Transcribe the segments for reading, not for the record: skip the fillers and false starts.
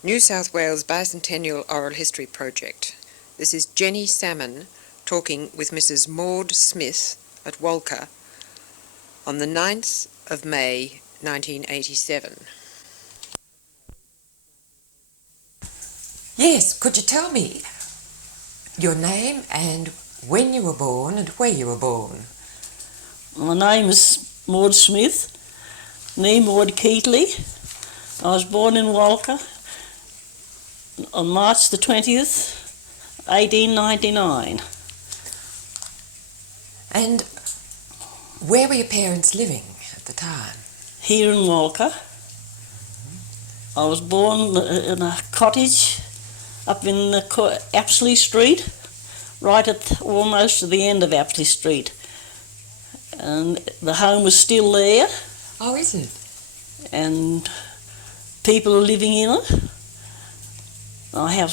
New South Wales Bicentennial Oral History Project. This is Jenny Salmon talking with Mrs. Maud Smith at Walcha on the 9th of May 1987. Yes, could you tell me your name and when you were born and where you were born? My name is Maud Smith, nee Maud Keightley. I was born in Walcha on March the 20th, 1899. And where were your parents living at the time? Here in Walcha. I was born in a cottage up in Apsley Street, right at almost to the end of Apsley Street. And the home is still there. Oh, is it? And people are living in it. I have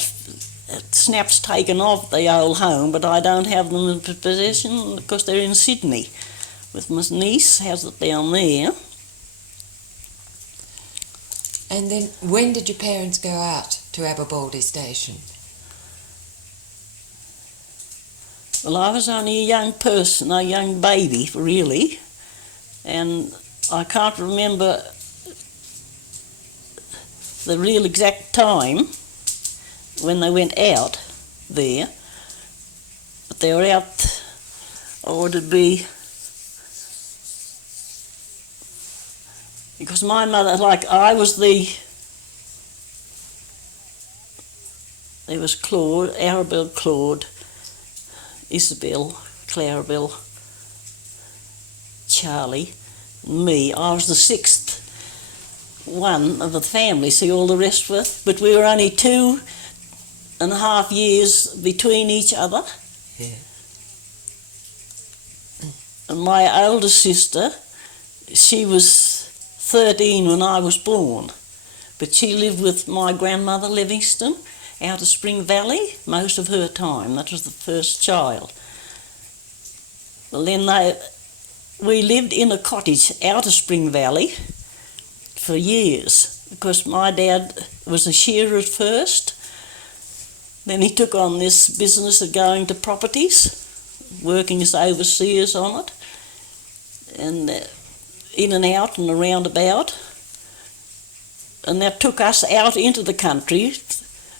snaps taken off the old home, but I don't have them in possession because they're in Sydney. With my niece, has it down there. And then when did your parents go out to Aberbaldy Station? Well, I was only a young person, a young baby, really, and I can't remember the real exact time when they went out there, but they were out, or it'd be, because my mother, I was there was Claude, Arabelle, Claude, Isabel, Clarabelle, Charlie, and me. I was the sixth one of the family, see, all the rest were, but we were only 2.5 years between each other. Yeah. And my older sister, she was 13 when I was born, but she lived with my grandmother Livingston out of Spring Valley most of her time. That was the first child. Well, then we lived in a cottage out of Spring Valley for years, because my dad was a shearer at first. Then he took on this business of going to properties, working as overseers on it, and in and out and around about. And that took us out into the country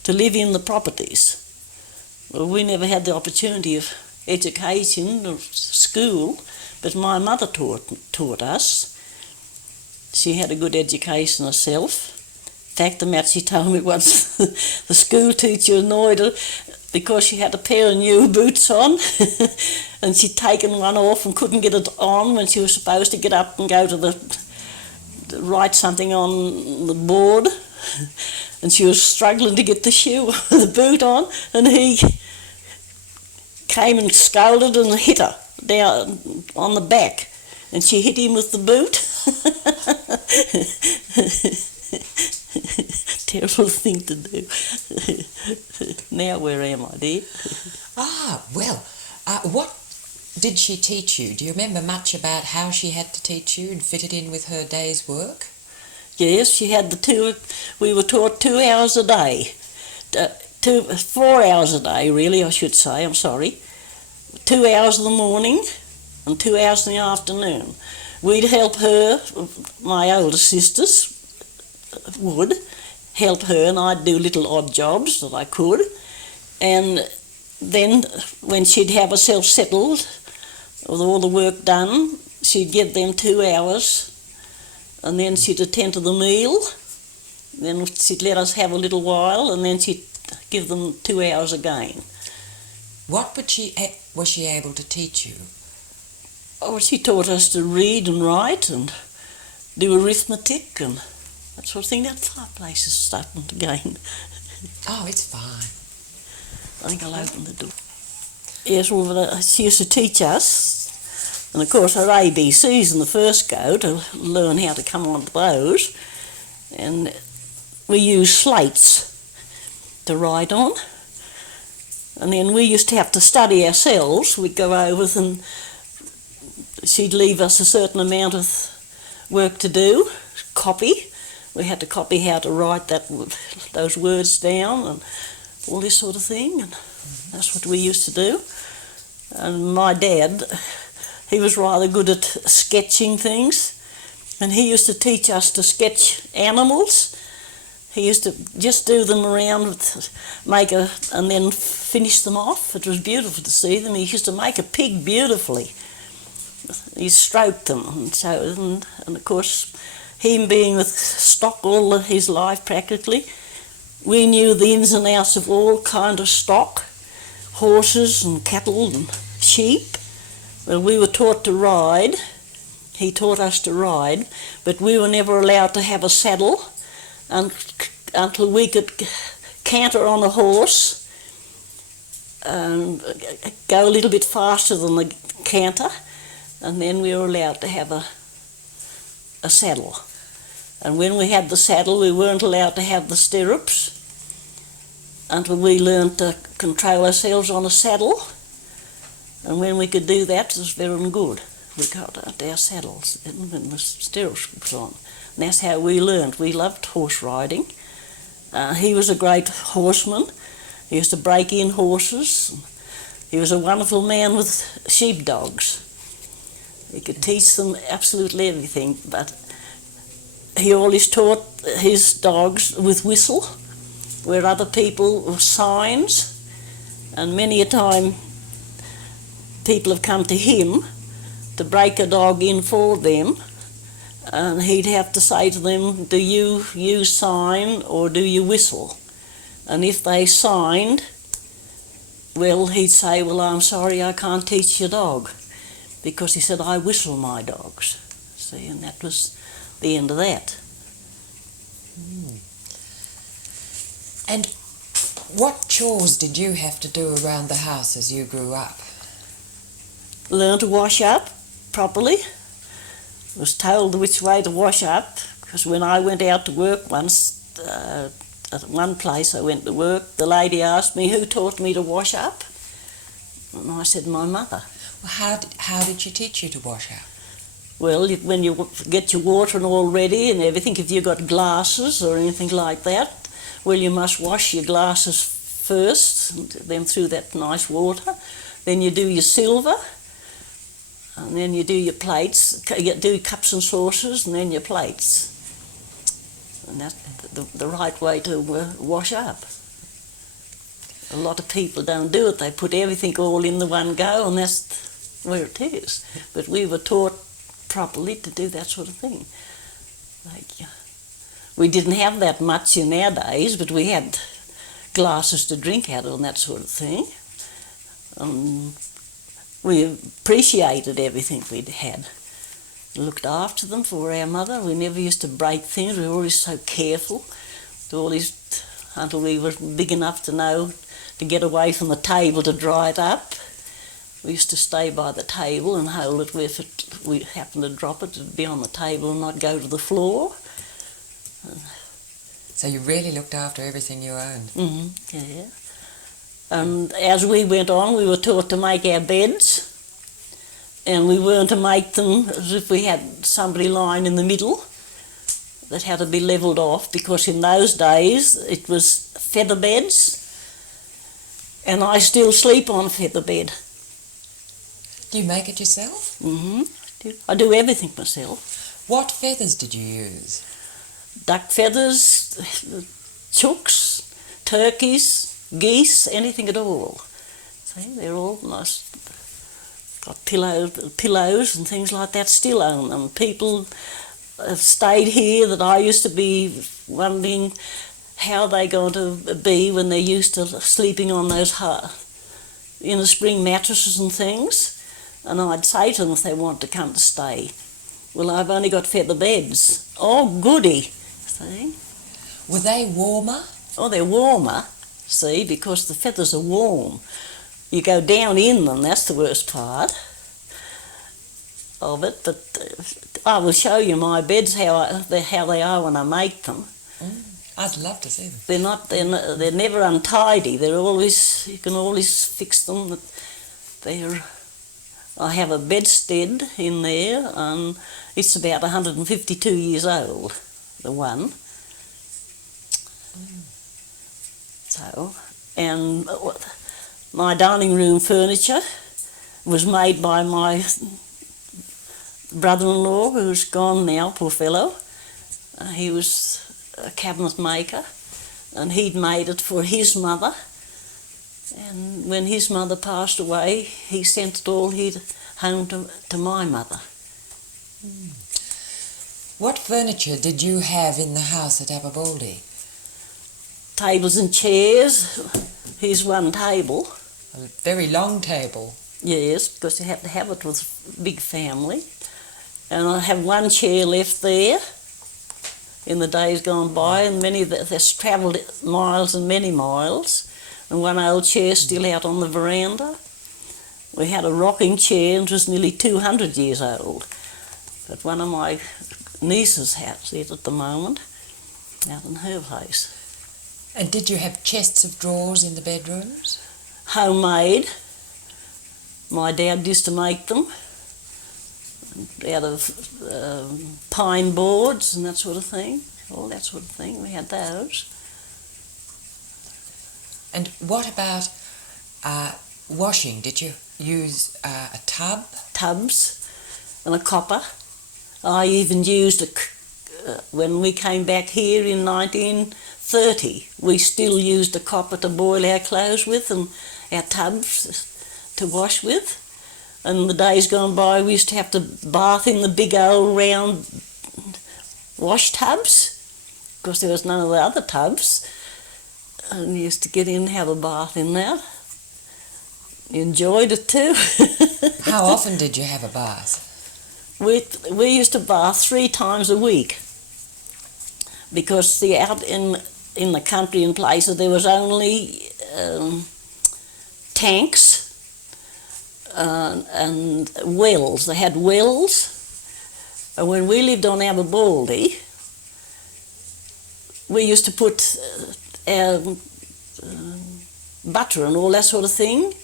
to live in the properties. Well, we never had the opportunity of education or school, but my mother taught us. She had a good education herself. In fact, the matter, she told me once the school teacher annoyed her because she had a pair of new boots on and she'd taken one off and couldn't get it on when she was supposed to get up and go to write something on the board. And she was struggling to get the boot on, and he came and scolded and hit her down on the back, and she hit him with the boot. Terrible thing to do. Now where am I, dear? Well, what did she teach you? Do you remember much about how she had to teach you and fit it in with her day's work? Yes, she had we were taught 2 hours a day. 4 hours a day, really, I should say, I'm sorry. 2 hours in the morning and 2 hours in the afternoon. We'd help her, my older sisters would help her, and I'd do little odd jobs that I could. And then when she'd have herself settled, with all the work done, she'd give them 2 hours, and then she'd attend to the meal. Then she'd let us have a little while, and then she'd give them 2 hours again. What was she able to teach you? Oh, she taught us to read and write and do arithmetic and that sort of thing. That fireplace is starting again. Oh, it's fine. I think I'll open the door. Yes, well, she used to teach us, and of course her ABCs in the first go to learn how to come on to those. And we used slates to write on. And then we used to have to study ourselves. We'd go over and she'd leave us a certain amount of work to do, copy, We had to copy how to write those words down and all this sort of thing, and that's what we used to do. And my dad, he was rather good at sketching things, and he used to teach us to sketch animals. He used to just do them around, and then finish them off. It was beautiful to see them. He used to make a pig beautifully. He stroked them, and of course, him being with stock all of his life practically, we knew the ins and outs of all kind of stock, horses and cattle and sheep. Well, we were taught to ride. He taught us to ride, but we were never allowed to have a saddle until we could canter on a horse and go a little bit faster than the canter, and then we were allowed to have a saddle. And when we had the saddle, we weren't allowed to have the stirrups until we learned to control ourselves on a saddle. And when we could do that, it was very good. We got our saddles and the stirrups was on. And that's how we learned. We loved horse riding. He was a great horseman. He used to break in horses. He was a wonderful man with sheepdogs. He could teach them absolutely everything, but he always taught his dogs with whistle, where other people were signs, and many a time people have come to him to break a dog in for them, and he'd have to say to them, do you use sign or do you whistle? And if they signed, well, he'd say, well, I'm sorry, I can't teach your dog, because he said, I whistle my dogs. See, and that was the end of that. And what chores did you have to do around the house as you grew up? Learn to wash up properly. Was told which way to wash up, because when I went out to work once, at one place I went to work, the lady asked me who taught me to wash up, and I said my mother. Well, how did she teach you to wash up? Well, when you get your water and all ready and everything, if you've got glasses or anything like that, well, you must wash your glasses first, and then through that nice water. Then you do your silver, and then you do your plates, you do cups and saucers, and then your plates. And that's the right way to wash up. A lot of people don't do it. They put everything all in the one go, and that's where it is. But we were taught properly to do that sort of thing. We didn't have that much in our days, but we had glasses to drink out of and that sort of thing. We appreciated everything we'd had. We looked after them for our mother. We never used to break things. We were always so careful. Until we were big enough to know to get away from the table to dry it up. We used to stay by the table and hold it. If we happened to drop it, it'd be on the table and not go to the floor. So you really looked after everything you owned? Mm-hmm, yeah. And as we went on, we were taught to make our beds, and we weren't to make them as if we had somebody lying in the middle. That had to be levelled off, because in those days it was feather beds, and I still sleep on a feather bed. Do you make it yourself? Mm-hmm. I do everything myself. What feathers did you use? Duck feathers, chooks, turkeys, geese, anything at all. See, they're all nice. Got pillows and things like that still on them. People have stayed here that I used to be wondering how they're going to be when they're used to sleeping on those in the spring mattresses and things. And I'd say to them if they want to come to stay, well, I've only got feather beds. Oh, goody. See? Were they warmer? Oh, they're warmer, see, because the feathers are warm. You go down in them, that's the worst part of it. But I will show you my beds, how they are when I make them. I'd love to see them. They're never untidy. They're always, you can always fix them. I have a bedstead in there, and it's about 152 years old, the one. So, and my dining room furniture was made by my brother-in-law, who's gone now, poor fellow. He was a cabinet maker, and he'd made it for his mother. And when his mother passed away, he sent it all home to my mother. What furniture did you have in the house at Aberbaldy? Tables and chairs. Here's one table. A very long table. Yes, because you have to have it with a big family. And I have one chair left there in the days gone by, and many that's travelled miles and many miles. And one old chair still out on the veranda. We had a rocking chair, and it was nearly 200 years old. But one of my nieces has it at the moment, out in her place. And did you have chests of drawers in the bedrooms? Homemade. My dad used to make them out of pine boards and that sort of thing, all that sort of thing. We had those. And what about washing? Did you use a tub? Tubs and a copper. I even used when we came back here in 1930, we still used a copper to boil our clothes with and our tubs to wash with. And the days gone by, we used to have to bath in the big old round wash tubs, because there was none of the other tubs. And we used to get in and have a bath in that. Enjoyed it too. How often did you have a bath? We used to bath 3 times a week, because out in the country and places there was only tanks and wells. They had wells. And when we lived on Aberbaldy, we used to put our butter and all that sort of thing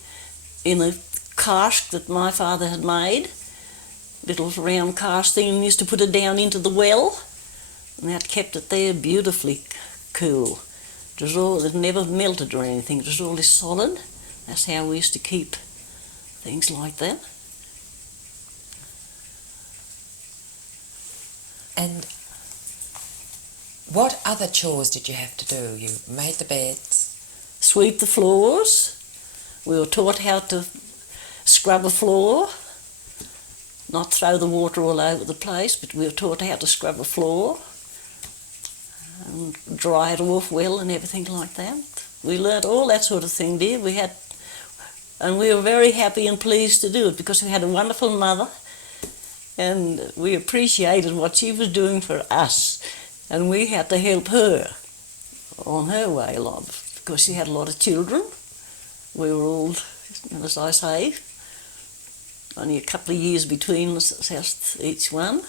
in a cask that my father had made, little round cask thing, and used to put it down into the well, and that kept it there beautifully cool. It never melted or anything. It was always solid. That's how we used to keep things like that. And what other chores did you have to do? You made the beds? Sweep the floors. We were taught how to scrub a floor, not throw the water all over the place, but we were taught how to scrub a floor and dry it off well and everything like that. We learnt all that sort of thing, dear. And we were very happy and pleased to do it, because we had a wonderful mother, and we appreciated what she was doing for us, and we had to help her on her way of life, because she had a lot of children. We were all, as I say, only a couple of years between us each one,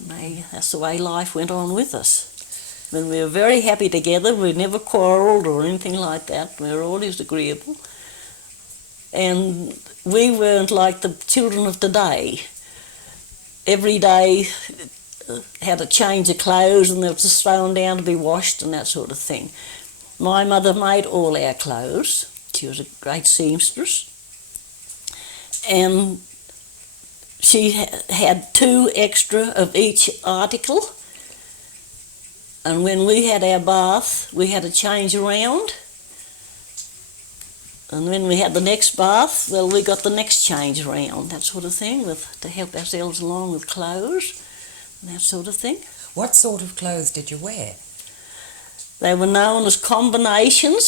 and that's the way life went on with us. And we were very happy together. We never quarrelled or anything like that. We were always agreeable. And we weren't like the children of today. Every day had a change of clothes and they were just thrown down to be washed and that sort of thing. My mother made all our clothes. She was a great seamstress. And she had 2 extra of each article. And when we had our bath, we had to change around. And when we had the next bath, well, we got the next change around, that sort of thing, to help ourselves along with clothes and that sort of thing. What sort of clothes did you wear? They were known as combinations,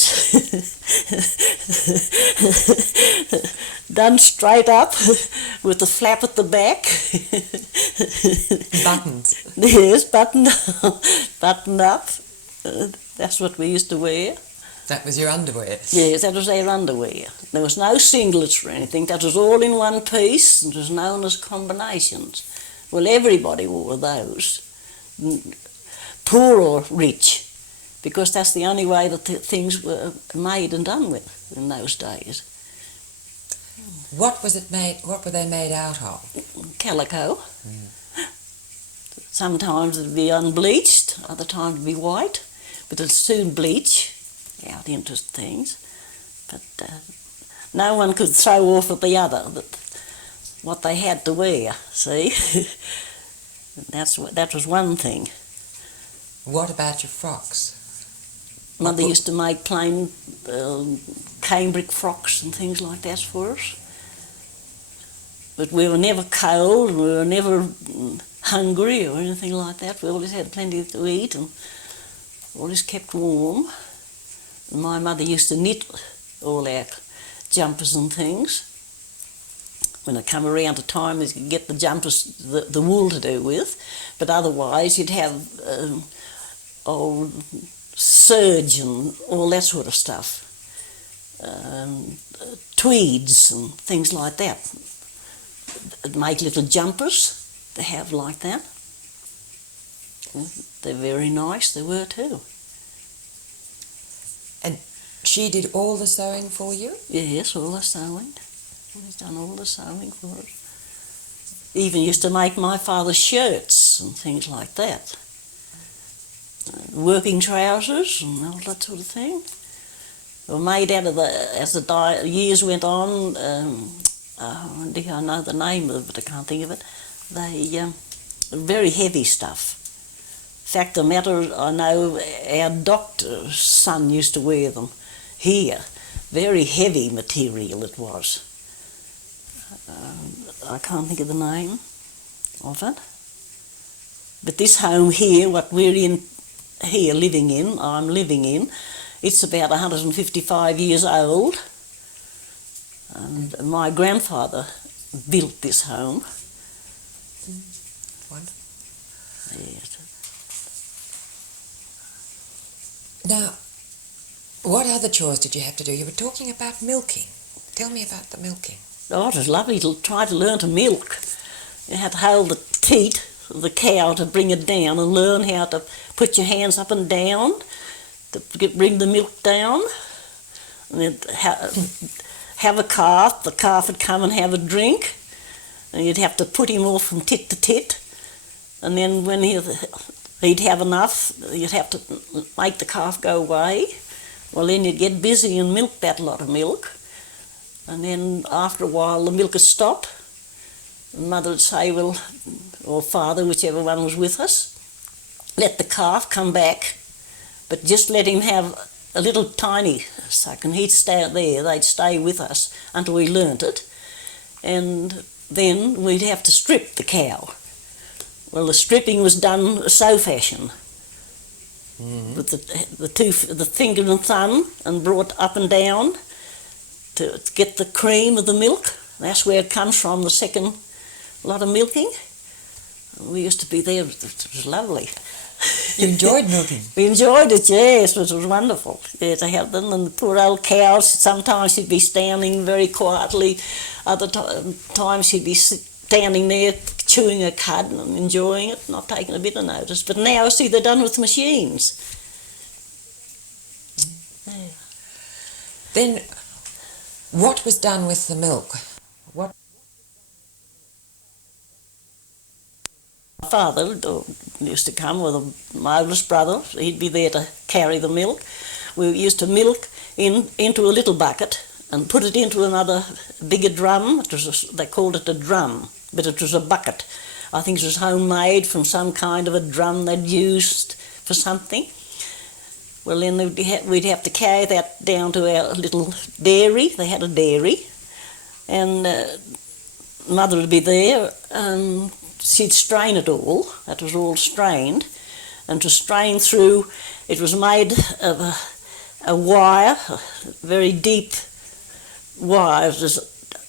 done straight up with a flap at the back. Buttons? Yes, buttoned up. That's what we used to wear. That was your underwear? Yes, that was our underwear. There was no singlets or anything. That was all in one piece, and it was known as combinations. Well, everybody wore those, poor or rich, because that's the only way that things were made and done with in those days. What were they made out of? Calico. Sometimes it'd be unbleached, other times it'd be white. but it'd soon bleach out into things. But no one could throw off at the other what they had to wear, see? That was one thing. What about your frocks? Mother used to make plain cambric frocks and things like that for us. But we were never cold, we were never hungry or anything like that. We always had plenty to eat and always kept warm. And my mother used to knit all our jumpers and things. When it come around to time, you could get the jumpers, the wool to do with. But otherwise, you'd have old serge and all that sort of stuff. Tweeds and things like that. It'd make little jumpers to have like that. They're very nice, they were too. And she did all the sewing for you? Yes, all the sewing. She's done all the sewing for us. Even used to make my father's shirts and things like that. Working trousers and all that sort of thing. They were made out of as the years went on, I know the name of it, but I can't think of it. They very heavy stuff. Fact of the matter, I know our doctor's son used to wear them here. Very heavy material it was. I can't think of the name of it. But this home here, what we're in here living in, I'm living in, it's about 155 years old. And my grandfather built this home. Wonderful. Yes. Now, what other chores did you have to do? You were talking about milking. Tell me about the milking. Oh, it was lovely to try to learn to milk. You had to hold the teat of the cow to bring it down and learn how to put your hands up and down to bring the milk down. And then have a calf. The calf would come and have a drink. And you'd have to put him off from tit to tit. And then when he'd have enough, you'd have to make the calf go away. Well, then you'd get busy and milk that lot of milk. And then after a while the milk would stop. And Mother would say, well, or Father, whichever one was with us, let the calf come back, but just let him have a little tiny suck, and he'd stay there. They'd stay with us until we learnt it. And then we'd have to strip the cow. Well, the stripping was done so fashion. With the finger and thumb and brought up and down to get the cream of the milk. That's where it comes from, the second lot of milking. We used to be there, it was lovely. You enjoyed milking? We enjoyed it, yes, it was wonderful. Yeah, to have them, and the poor old cows, sometimes she'd be standing very quietly, other times she'd be standing there chewing a cud and enjoying it, not taking a bit of notice. But now, see, they're done with machines. Yeah. Then, what was done with the milk? My father used to come with my oldest brother. He'd be there to carry the milk. We used to milk into a little bucket and put it into another bigger drum. They called it a drum, but it was a bucket. I think it was homemade from some kind of a drum they'd used for something. Well, then we'd have to carry that down to our little dairy. They had a dairy, and Mother would be there, and she'd strain it all. That was all strained, and to strain through, it was made of a wire, a very deep wire. It was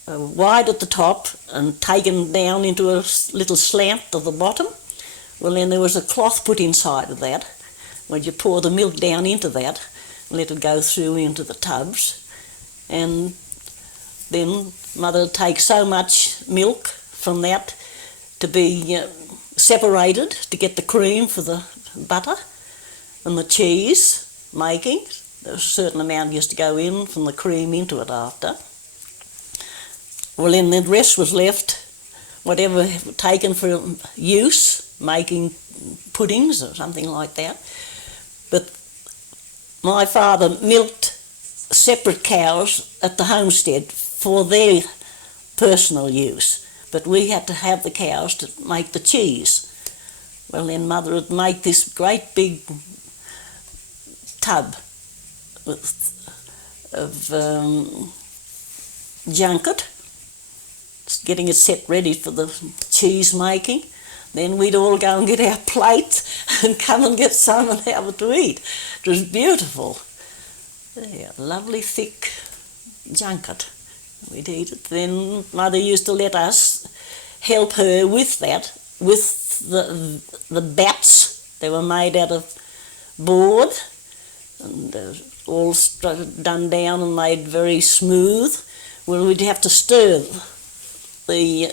wide at the top and taken down into a little slant at the bottom. Well, then there was a cloth put inside of that. When you pour the milk down into that, let it go through into the tubs, and then Mother would take so much milk from that to be separated to get the cream for the butter and the cheese making. There was a certain amount used to go in from the cream into it after. Well, then the rest was left, whatever taken for use, making puddings or something like that. But my father milked separate cows at the homestead for their personal use, but we had to have the cows to make the cheese. Well, then Mother would make this great big tub of junket, getting it set ready for the cheese making. Then we'd all go and get our plates and come and get some and have it to eat. It was beautiful. Yeah, lovely thick junket. We'd eat it. Then Mother used to let us help her with that, with the bats. They were made out of board and all done down and made very smooth. Well, we'd have to stir the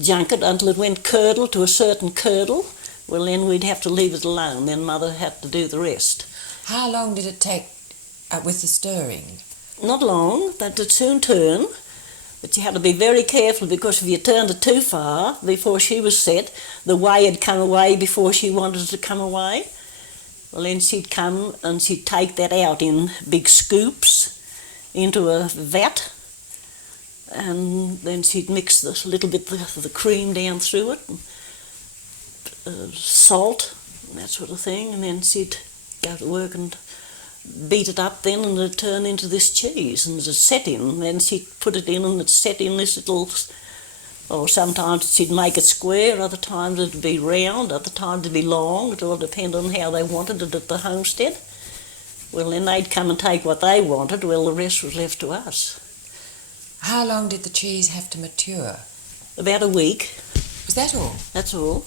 junket until it went curdle to a certain curdle. Well, then we'd have to leave it alone. Then Mother had to do the rest. How long did it take with the stirring? Not long, that would soon turn, but you had to be very careful because if you turned it too far before she was set, the whey had come away before she wanted it to come away. Well, then she'd come and she'd take that out in big scoops into a vat, and then she'd mix this little bit of the cream down through it, and, salt, and that sort of thing, and then she'd go to work and beat it up then, and it'd turn into this cheese, and it'd set in, and then she'd put it in and it'd set in this little, or sometimes she'd make it square, other times it'd be round, other times it'd be long. It all depended on how they wanted it at the homestead. Well, then they'd come and take what they wanted, well, the rest was left to us. How long did the cheese have to mature? About a week. Was that all? That's all.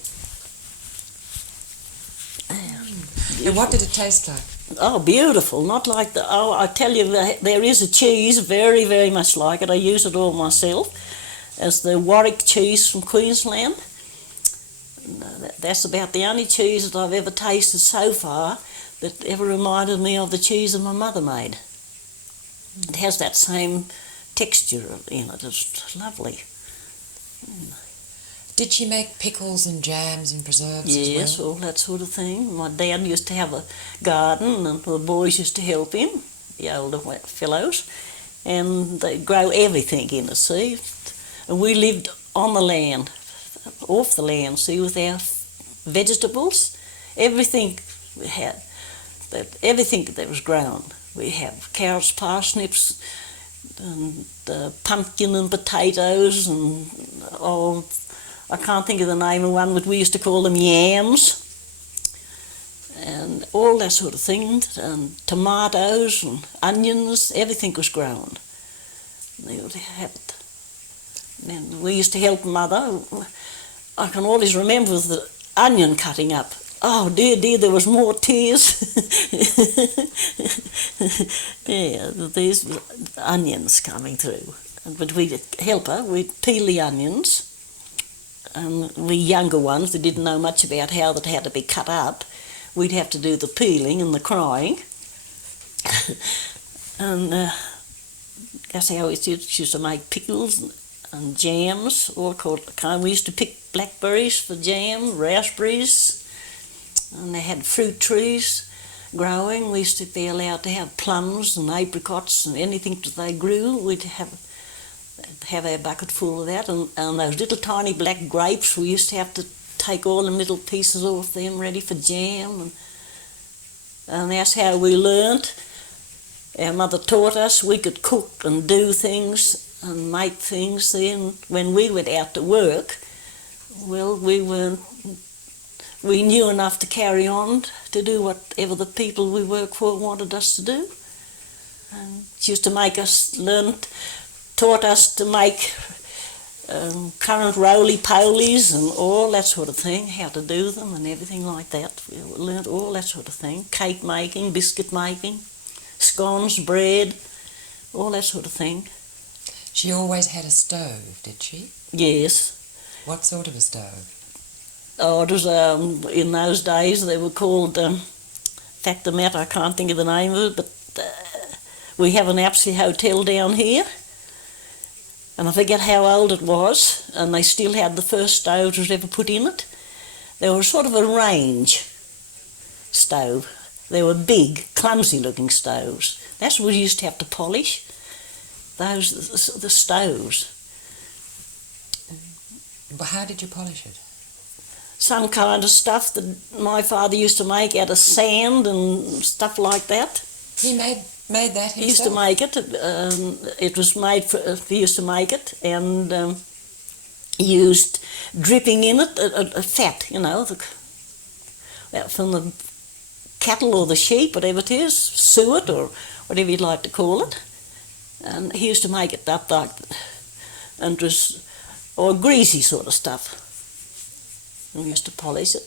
And what did it taste like? Oh, beautiful. Not like the... Oh, I tell you, there is a cheese very, very much like it. I use it all myself. As the Warwick cheese from Queensland. That's about the only cheese that I've ever tasted so far that ever reminded me of the cheese that my mother made. It has that same texture in it. It's lovely. Did she make pickles and jams and preserves as well? Yes, all that sort of thing. My dad used to have a garden and the boys used to help him, the older fellows, and they grow everything in it, see. And we lived on the land, off the land, see, with our vegetables. Everything we had, everything that was grown. We have carrots, parsnips, and pumpkin and potatoes, and I can't think of the name of one, but we used to call them yams, and all that sort of thing, and tomatoes and onions, everything was grown. They would have it. And we used to help Mother. I can always remember the onion cutting up. Oh dear, dear, there was more tears. Yeah, these onions coming through. But we'd help her, we'd peel the onions, and we younger ones that didn't know much about how that had to be cut up, we'd have to do the peeling and the crying. And that's how we used to make pickles and jams, all kind. We used to pick blackberries for jam, raspberries, and they had fruit trees growing. We used to be allowed to have plums and apricots and anything that they grew. We'd have a bucket full of that, and those little tiny black grapes, we used to have to take all them little pieces off them ready for jam, and that's how we learnt. Our mother taught us we could cook and do things and make things. Then when we went out to work, well, we knew enough to carry on to do whatever the people we worked for wanted us to do. And she used to make us taught us to make currant roly-polies and all that sort of thing, how to do them and everything like that. We learnt all that sort of thing, cake making, biscuit making, scones, bread, all that sort of thing. She always had a stove, did she? Yes. What sort of a stove? Oh, it was, in those days they were called, fact the matter, I can't think of the name of it, but we have an Apsley hotel down here, and I forget how old it was, and they still had the first stove that was ever put in it. There was sort of a range stove, They were big, clumsy-looking stoves. That's what we used to have to polish. The stoves. But how did you polish it? Some kind of stuff that my father used to make out of sand and stuff like that. He made that himself? He used to make it. It was made for, he used to make it, and used dripping in it, fat, you know, from the cattle or the sheep, whatever it is, suet or whatever you'd like to call it. And he used to make it up like, and it was, or greasy sort of stuff. And we used to polish it.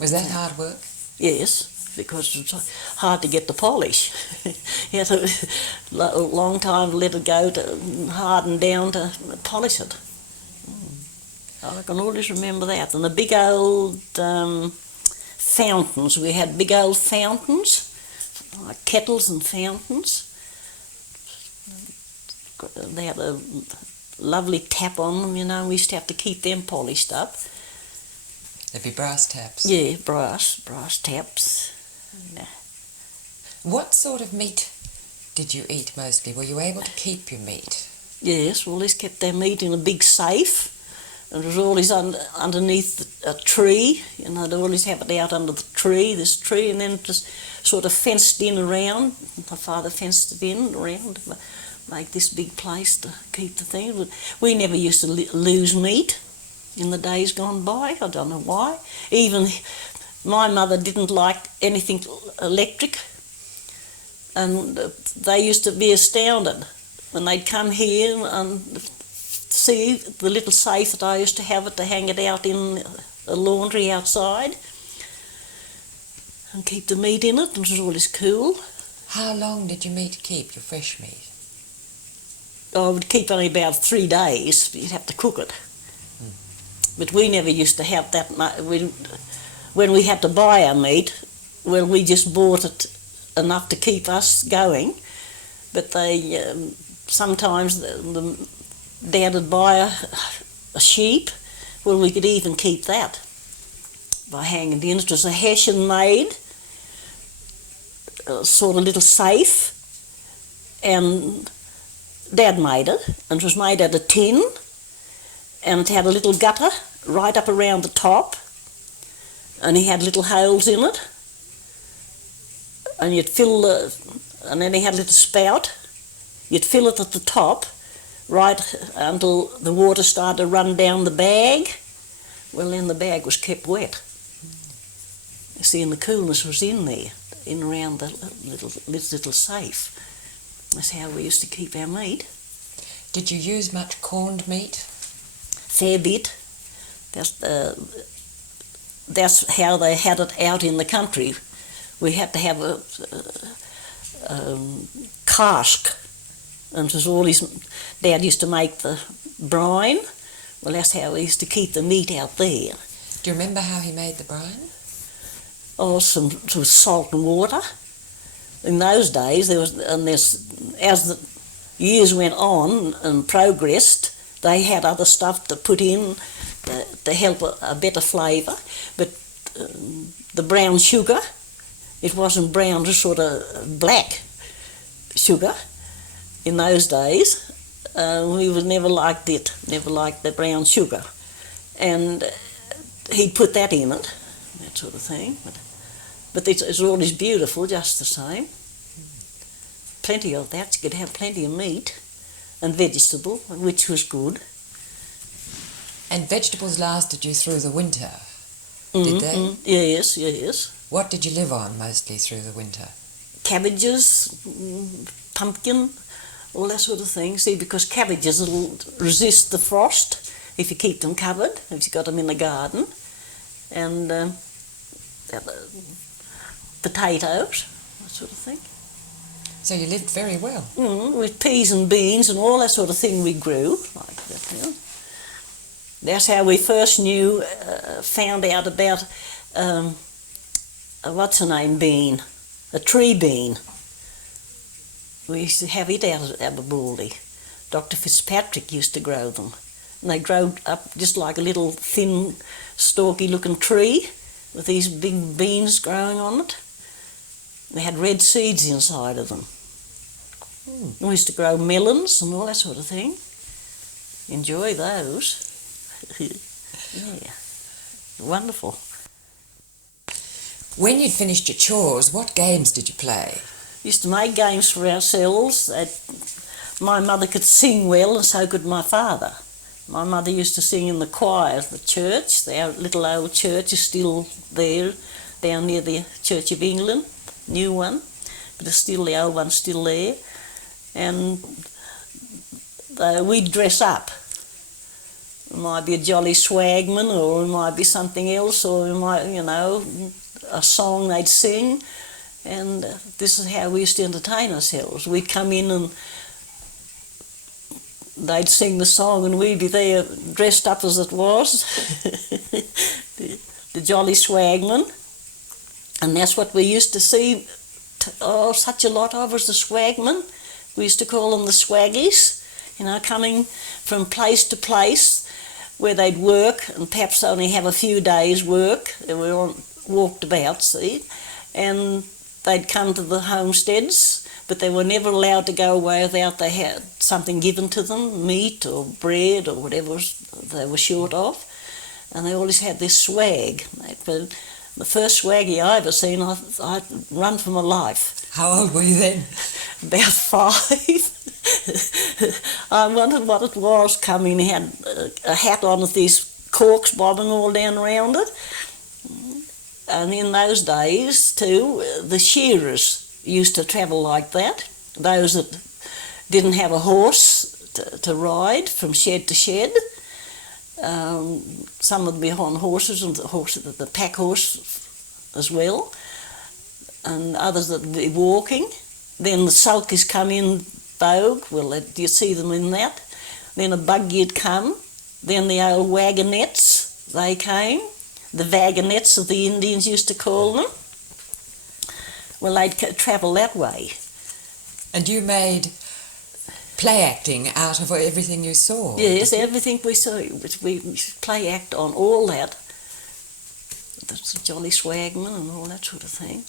Was that hard work? Yes, because it was hard to get the polish. You had a long time to let it go to harden down to polish it. I can always remember that. And the big old fountains, we had big old fountains, like kettles and fountains. They had a lovely tap on them, you know, we used to have to keep them polished up. There'd be brass taps. Yeah, brass taps. Yeah. What sort of meat did you eat mostly? Were you able to keep your meat? Yes, we always kept their meat in a big safe. And it was always underneath a tree, you know, they'd always have it out under the tree, this tree, and then just sort of fenced in around. My father fenced it in around, make this big place to keep the thing. But we never used to lose meat in the days gone by. I don't know why. Even my mother didn't like anything electric, and they used to be astounded when they'd come here and see the little safe that I used to have it to hang it out in a laundry outside and keep the meat in it, and it was always cool. How long did your meat keep, your fresh meat? I would keep only about 3 days, but you'd have to cook it. But we never used to have that much. When we had to buy our meat, well, we just bought it enough to keep us going. But they sometimes the Dad would buy a sheep. Well, we could even keep that by hanging it in. It was a Hessian-made sort of little safe, and Dad made it, and it was made out of tin, and it had a little gutter right up around the top, and he had little holes in it, and you'd fill and then he had a little spout. You'd fill it at the top right until the water started to run down the bag. Well, then the bag was kept wet. You see, and the coolness was in there, in around the little safe. That's how we used to keep our meat. Did you use much corned meat? Fair bit. That's how they had it out in the country. We had to have a cask, and it was always, Dad used to make the brine. Well, that's how we used to keep the meat out there. Do you remember how he made the brine? Oh, some salt and water. In those days, as the years went on and progressed, they had other stuff to put in to help a better flavour. But the brown sugar, it wasn't brown, just sort of black sugar in those days. We would never liked it, never liked the brown sugar. And he'd put that in it, that sort of thing. But it's always beautiful just the same. Plenty of that. You could have plenty of meat and vegetable, which was good. And vegetables lasted you through the winter, did they? Yes, yes. What did you live on mostly through the winter? Cabbages, pumpkin, all that sort of thing. See, because cabbages will resist the frost if you keep them covered, if you got them in the garden. And potatoes, that sort of thing. So you lived very well. With peas and beans and all that sort of thing we grew, like that. You know. That's how we first found out about, what's her name, bean, a tree bean. We used to have it out of Aberbaldy. Dr. Fitzpatrick used to grow them. And they grow up just like a little thin, stalky looking tree with these big beans growing on it. They had red seeds inside of them. We used to grow melons and all that sort of thing. Enjoy those. Yeah, wonderful. When you'd finished your chores, what games did you play? Used to make games for ourselves. My mother could sing well, and so could my father. My mother used to sing in the choir of the church. Our little old church is still there, down near the Church of England, new one, but it's still, the old one's still there. And we'd dress up. It might be a Jolly Swagman, or it might be something else, or it might, a song they'd sing. And this is how we used to entertain ourselves. We'd come in and they'd sing the song and we'd be there dressed up as it was, the Jolly Swagman. And that's what we used to see, such a lot of was the swagmen. We used to call them the swaggies, coming from place to place where they'd work and perhaps only have a few days' work. They were walked about, see, and they'd come to the homesteads, but they were never allowed to go away without they had something given to them, meat or bread or whatever they were short of. And they always had this swag. But the first swaggy I ever seen, I'd run for my life. How old were you then? About 5. I wondered what it was coming. He had a hat on with these corks bobbing all down around it. And in those days, too, the shearers used to travel like that. Those that didn't have a horse to ride from shed to shed. Some would be on horses, and the pack horse as well. And others that would be walking. Then the sulkies come in vogue. Well, you see them in that. Then a buggy'd come. Then the old wagonettes, they came. The wagonettes, as the Indians used to call them. Well, they'd travel that way. And you made play acting out of everything you saw? Yes, everything we saw. We play act on all that. That's the Jolly Swagman and all that sort of thing.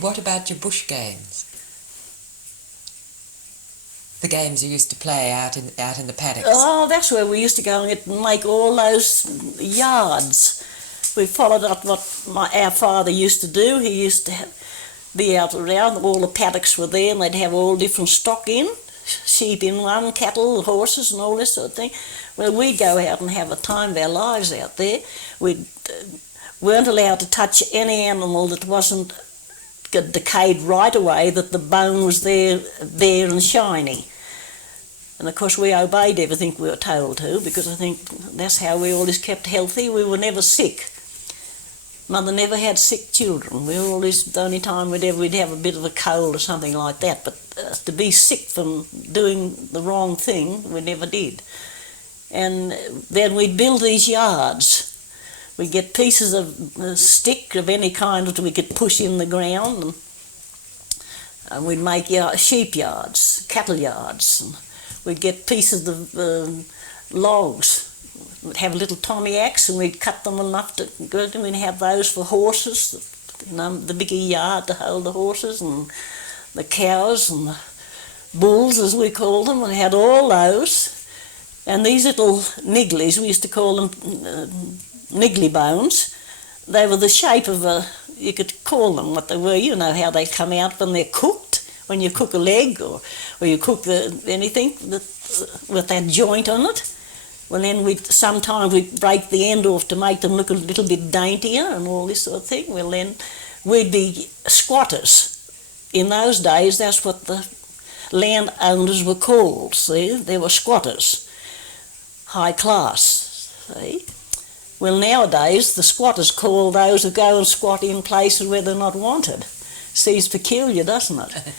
What about your bush games? The games you used to play out in the paddocks? Oh, that's where we used to go and make all those yards. We followed up what our father used to do. He used to be out around, all the paddocks were there, and they'd have all different stock in, sheep in one, cattle, horses and all this sort of thing. Well, we'd go out and have a time of our lives out there. We weren't allowed to touch any animal that wasn't decayed right away, that the bone was there and shiny. And of course we obeyed everything we were told to, because I think that's how we always kept healthy. We were never sick. Mother never had sick children. We were always, the only time we'd have a bit of a cold or something like that, but to be sick from doing the wrong thing, we never did. And then we'd build these yards. We'd get pieces of stick of any kind that we could push in the ground, and we'd make sheep yards, cattle yards. And we'd get pieces of logs. We'd have a little Tommy axe, and we'd cut them enough to go, and we'd have those for horses, the bigger yard to hold the horses and the cows and the bulls, as we called them. We had all those. And these little nigglies, we used to call them niggly bones. They were the shape of you could call them what they were. You know how they come out when they're cooked, when you cook a leg or you cook anything with that joint on it. Well, then sometimes we'd break the end off to make them look a little bit daintier and all this sort of thing. Well, then we'd be squatters. In those days, that's what the landowners were called, see? They were squatters, high class, see? Well, nowadays, the squatters call those who go and squat in places where they're not wanted. Seems peculiar, doesn't it?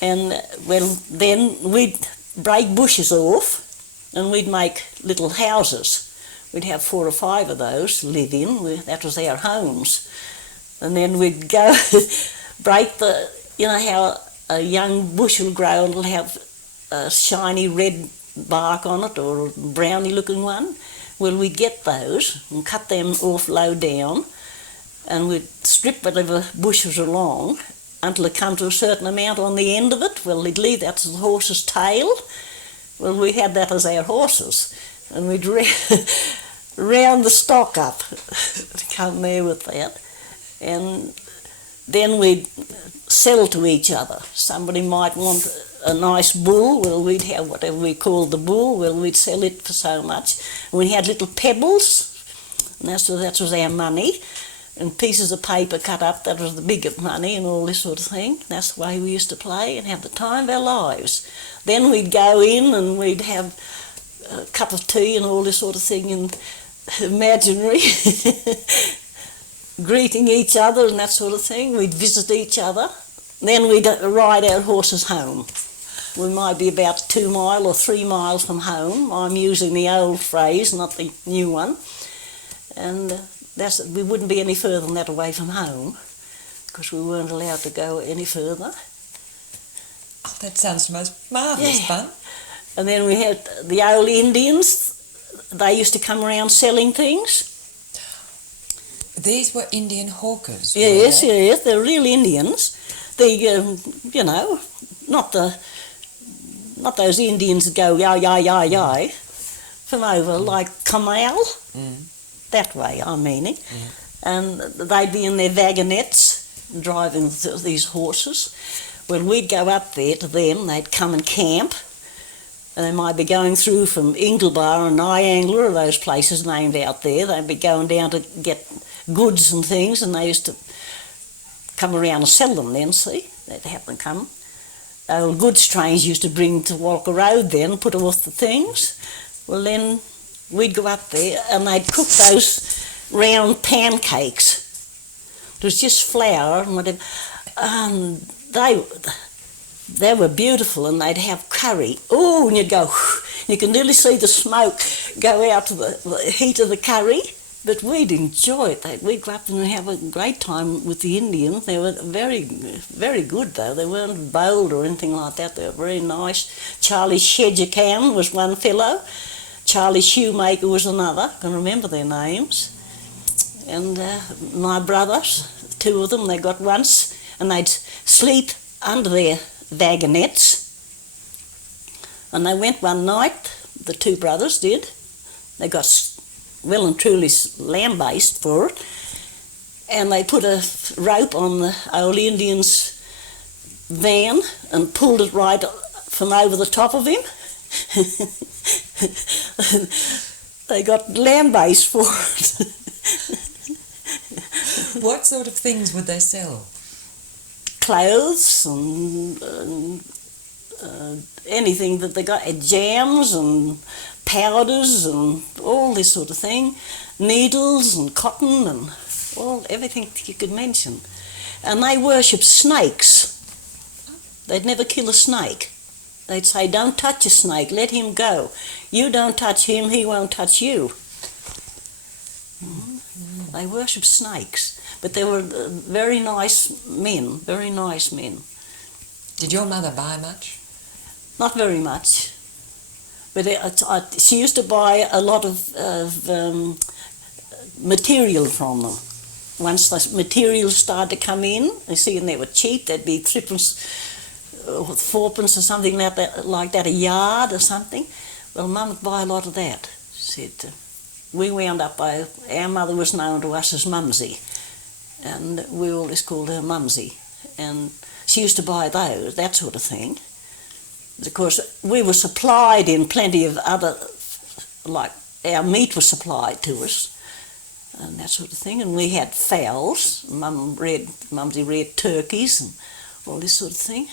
And, well, then we'd break bushes off and we'd make little houses. We'd have 4 or 5 of those to live in. That was our homes. And then we'd go break how a young bush will grow and it'll have a shiny red bark on it or a browny looking one. Well, we'd get those and cut them off low down, and we'd strip whatever bush was along until it come to a certain amount on the end of it. Well, he'd leave that as the horse's tail. Well, we had that as our horses, and we'd round the stock up, come there with that, and then we'd sell to each other. Somebody might want a nice bull, well, we'd have whatever we called the bull, well, we'd sell it for so much. And we had little pebbles, and that was our money, and pieces of paper cut up, that was the bigger money and all this sort of thing. That's the way we used to play and have the time of our lives. Then we'd go in and we'd have a cup of tea and all this sort of thing, and imaginary, greeting each other and that sort of thing. We'd visit each other. Then we'd ride our horses home. We might be about 2 miles or 3 miles from home. I'm using the old phrase, not the new one. And we wouldn't be any further than that away from home, because we weren't allowed to go any further. Oh, that sounds most marvellous fun. And then we had the old Indians. They used to come around selling things. These were Indian hawkers, Yes, yes, they're real Indians. Not those Indians that go yah, from over like Kamal, that way I'm meaning. And they'd be in their wagonettes driving these horses. When we'd go up there to them, they'd come and camp. And they might be going through from Inglebar and Nyangla, or those places named out there. They'd be going down to get goods and things, and they used to come around and sell them then, see? They'd happen to come. Old goods trains used to bring to Walcha Road then, put off the things. Well, then we'd go up there and they'd cook those round pancakes. It was just flour and whatever. They were beautiful, and they'd have curry. Oh, and you'd go, you can nearly see the smoke go out to the heat of the curry. But we'd enjoy it. We'd go up and have a great time with the Indians. They were very, very good, though. They weren't bold or anything like that. They were very nice. Charlie Shedjacan was one fellow. Charlie Shoemaker was another. I can remember their names. And my brothers, 2 of them, they got once, and they'd sleep under their wagonettes. And they went one night, the 2 brothers did. They got well and truly lambasted for it, and they put a rope on the old Indian's van and pulled it right from over the top of him. They got lambasted for it. What sort of things would they sell? Clothes and anything that they got, jams and powders and all this sort of thing, needles and cotton and everything you could mention. And they worshipped snakes. They'd never kill a snake. They'd say, don't touch a snake, let him go. You don't touch him, he won't touch you. They worshipped snakes. But they were very nice men, very nice men. Did your mother buy much? Not very much. But she used to buy a lot of material from them. Once the materials started to come in, you see, and they were cheap, they'd be 3pence or 4pence or something like that, a yard or something. Well, Mum would buy a lot of that. She said, we wound up by, our mother was known to us as Mumsy, and we always called her Mumsy. And she used to buy those, that sort of thing. Because we were supplied in plenty of other, like our meat was supplied to us and that sort of thing, and we had fowls. Mumsy reared turkeys and all this sort of thing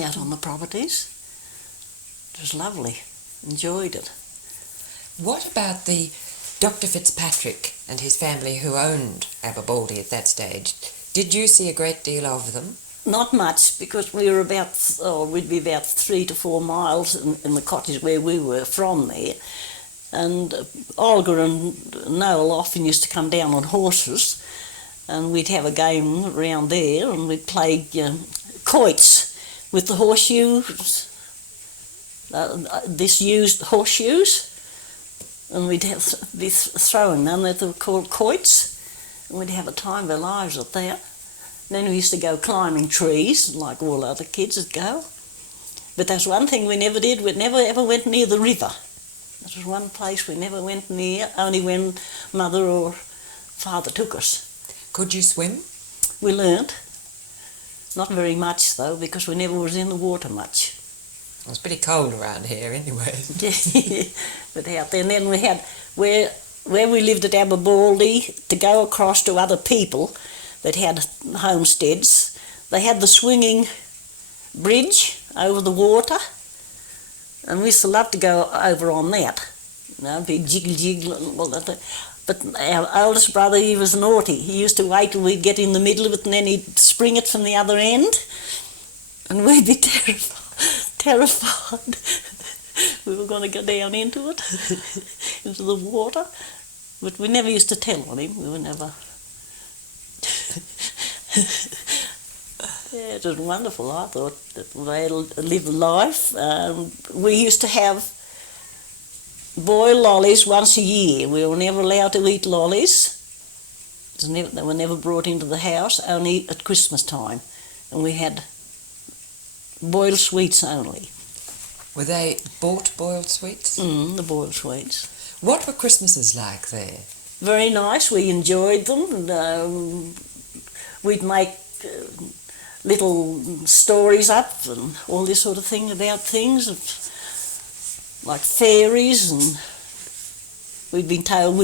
out on the properties. It was lovely, enjoyed it. What about the Dr. Fitzpatrick and his family who owned Aberbaldy at that stage? Did you see a great deal of them? Not much, because we were we'd be about 3 to 4 miles in the cottage where we were from there. And Olga and Noel often used to come down on horses, and we'd have a game around there, and we'd play quoits with the horseshoes, disused horseshoes, and we'd be throwing them. They were called quoits. And we'd have a time of our lives at that. Then we used to go climbing trees, like all other kids would go. But that's one thing we never did. We never ever went near the river. That was one place we never went near, only when Mother or Father took us. Could you swim? We learnt. Not very much, though, because we never was in the water much. It was pretty cold around here anyway. But out there, and then we had, where we lived at Aberbaldy, to go across to other people that had homesteads, they had the swinging bridge over the water, and we used to love to go over on that. You know, big jiggle and all that. But our oldest brother, he was naughty. He used to wait till we'd get in the middle of it, and then he'd spring it from the other end, and we'd be terrified. We were going to go down into it, into the water. But we never used to tell on him. We were never... Yeah, it was wonderful, I thought, that they lived life. We used to have boiled lollies once a year. We were never allowed to eat lollies. They were never brought into the house, only at Christmas time. And we had boiled sweets only. Were they bought boiled sweets? The boiled sweets. What were Christmases like there? Very nice. We enjoyed them. And, we'd make little stories up and all this sort of thing about things, like fairies, and we'd been told,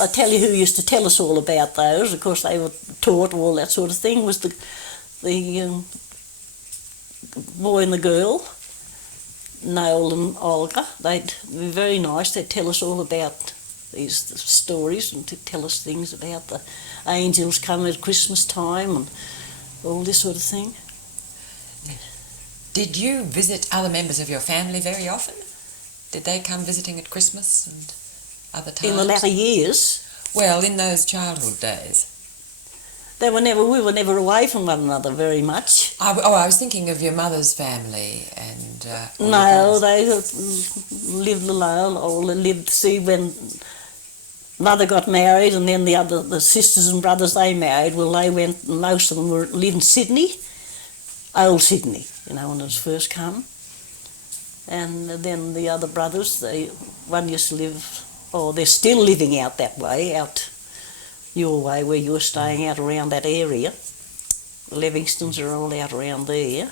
I tell you who used to tell us all about those. Of course, they were taught all that sort of thing, was the boy and the girl, Noel and Olga. They'd be very nice. They'd tell us all about these stories and to tell us things about the angels coming at Christmas time and all this sort of thing. Did you visit other members of your family very often? Did they come visiting at Christmas and other times? In the latter years. Well, in those childhood days. We were never away from one another very much. I was thinking of your mother's family and... No, they lived alone, or lived, see, when Mother got married and then the sisters and brothers they married, well, they went, most of them lived in Sydney, old Sydney, you know, when it was first come. And then the other brothers, one used to live, they're still living out that way, out your way where you were staying, out around that area. The Livingstons are all out around there.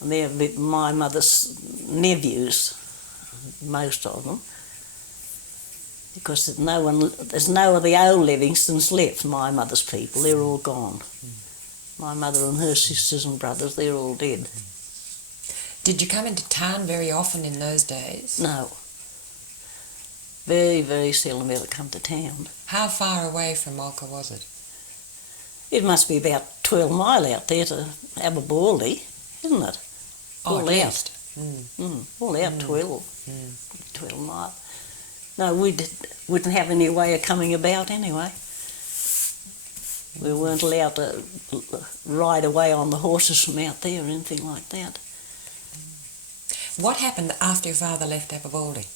And they're my mother's nephews, most of them. Because there's no of the old Livingstons left, my mother's people, they're all gone. My mother and her sisters and brothers, they're all dead. Did you come into town very often in those days? No. Very, very seldom ever come to town. How far away from Walcha was it? It must be about 12 mile out there to Aberbaldy, isn't it? All out. Least. All out 12. 12 mile. No, we wouldn't have any way of coming about anyway. We weren't allowed to ride away on the horses from out there or anything like that. What happened after your father left Aberbaldy?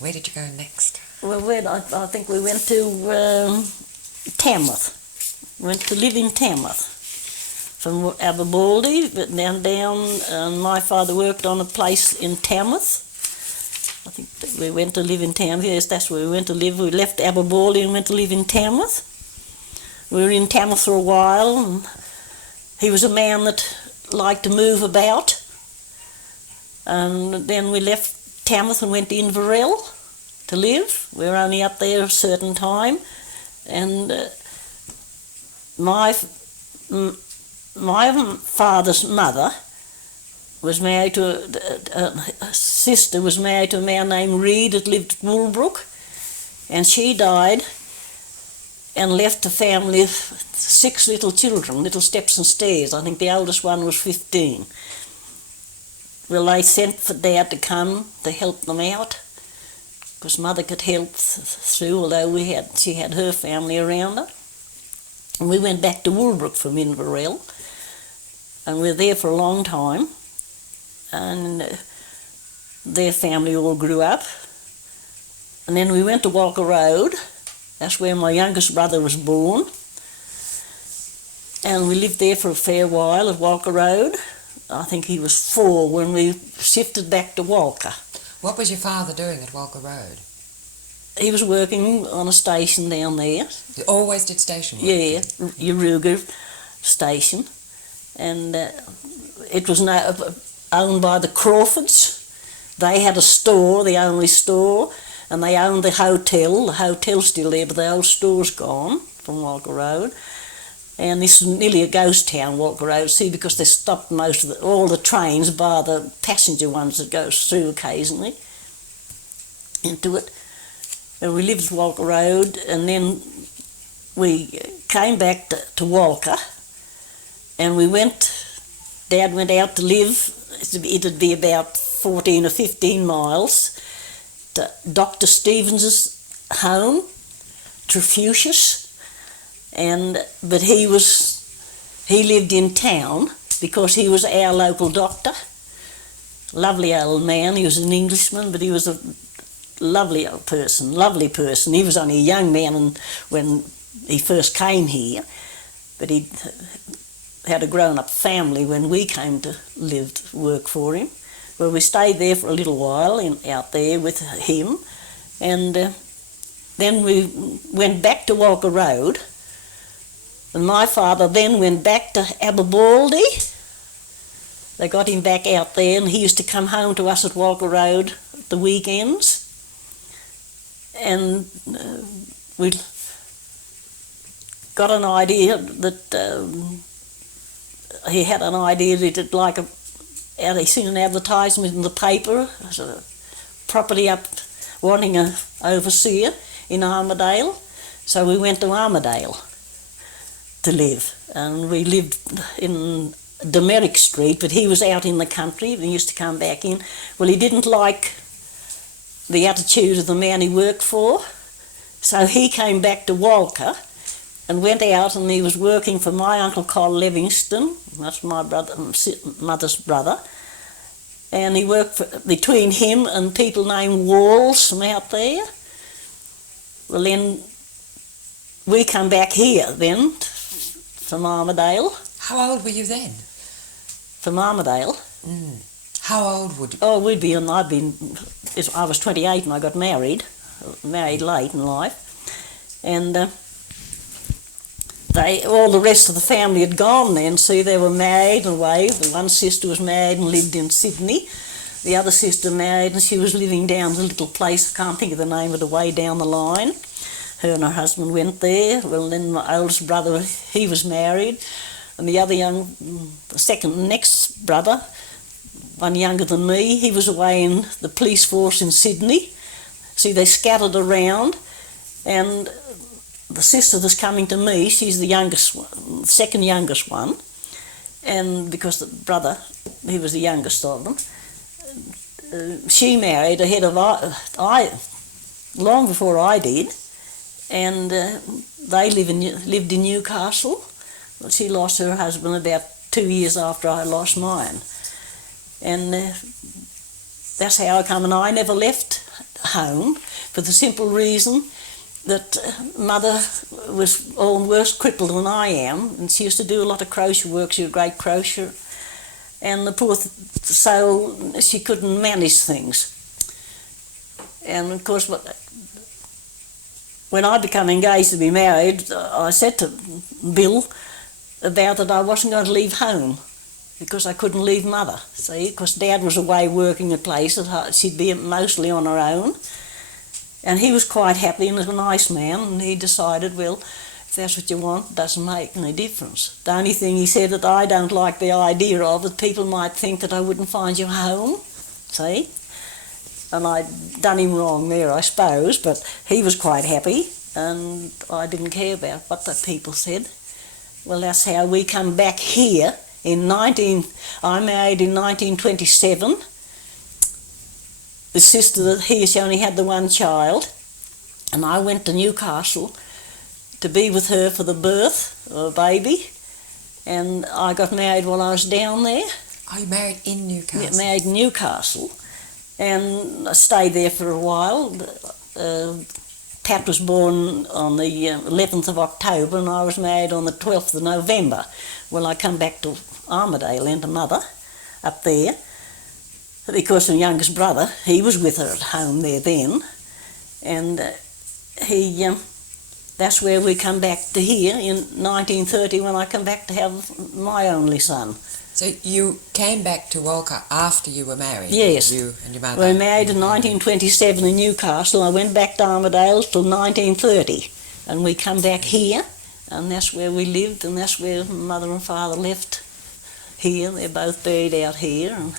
Where did you go next? Well, I think we went to Tamworth. Went to live in Tamworth. From Aberbaldy, but down, and my father worked on a place in Tamworth. I think that we went to live in Tamworth. Yes, that's where we went to live. We left Aberbaldy and went to live in Tamworth. We were in Tamworth for a while, and he was a man that liked to move about. And then we left Tamworth and went to Inverell to live. We were only up there a certain time, and my father's mother was married to a sister was married to a man named Reed that lived at Woolbrook, and she died and left a family of 6 little children, little steps and stairs. I think the oldest one was 15. Well, they sent for Dad to come to help them out, because Mother could help through, although she had her family around her. And we went back to Woolbrook from Inverell, and we were there for a long time, and their family all grew up. And then we went to Walcha Road, That's where my youngest brother was born. And we lived there for a fair while at Walcha Road. I think he was 4 when we shifted back to Walcha. What was your father doing at Walcha Road? He was working on a station down there. You always did station work? Yeah, Yaruga station. And it was now owned by the Crawfords. They had a store, the only store, and they owned the hotel. The hotel's still there, but the old store's gone from Walcha Road. And this is nearly a ghost town, Walcha Road, see, because they stopped most of all the trains, bar the passenger ones that goes through occasionally into it. And we lived at Walcha Road, and then we came back to Walcha, and Dad went out to live. It'd be about 14 or 15 miles to Dr. Stevens's home, Trefusis. But he lived in town because he was our local doctor. Lovely old man. He was an Englishman, but he was a lovely person. He was only a young man when he first came here, but he had a grown-up family when we came to work for him. Well, we stayed there for a little while out there with him, and then we went back to Walcha Road. And my father then went back to Aberbaldy. They got him back out there, and he used to come home to us at Walcha Road at the weekends. And we got an idea that he had an idea that he'd like he seen an advertisement in the paper as a property up wanting an overseer in Armidale. So we went to Armidale to live, and we lived in Demerick Street, but he was out in the country and he used to come back in. Well, he didn't like the attitude of the man he worked for, so he came back to Walcha and went out, and he was working for my Uncle Col Livingston. That's my mother's brother, and he worked between him and people named Walls from out there. Well, then we come back here then from Armidale. How old were you then? From Armidale. How old would you? Oh, I was 28 and I got married late in life. And all the rest of the family had gone then. See, they were married and away. The one sister was married and lived in Sydney. The other sister married and she was living down a little place, I can't think of the name of it, way down the line. Her and her husband went there. Well, then my oldest brother, he was married. And the other next brother, one younger than me, he was away in the police force in Sydney. See, they scattered around, and the sister that's coming to me, she's the youngest one, second youngest one, and because the brother, he was the youngest of them, she married ahead of long before I did, and they lived in Newcastle. Well, she lost her husband about 2 years after I lost mine. And that's how I come. And I never left home for the simple reason that Mother was worse crippled than I am, and she used to do a lot of crochet work. She was a great crocheter, and the poor soul, she couldn't manage things. And of course, when I became engaged to be married, I said to Bill about that I wasn't going to leave home, because I couldn't leave Mother, see, because Dad was away working at places. She'd be mostly on her own. And he was quite happy and was a nice man, and he decided, well, if that's what you want, it doesn't make any difference. The only thing he said that I don't like the idea of, that people might think that I wouldn't find you home, see? And I'd done him wrong there, I suppose, but he was quite happy, and I didn't care about what the people said. Well, that's how we come back here. I married in 1927. The sister, she only had the one child, and I went to Newcastle to be with her for the birth of a baby, and I got married while I was down there. Oh, you married in Newcastle? Yeah, married in Newcastle, and I stayed there for a while, Pat was born on the 11th of October and I was married on the 12th of November. Well, I come back to Armidale and to Mother up there because my youngest brother, he was with her at home there then, and that's where we come back to here in 1930 when I come back to have my only son. So you came back to Walcha after you were married? Yes. You and your mother? We were married in 1927 in Newcastle. I went back to Armidale till 1930 and we come back here and that's where we lived and that's where Mother and Father left here. They're both buried out here and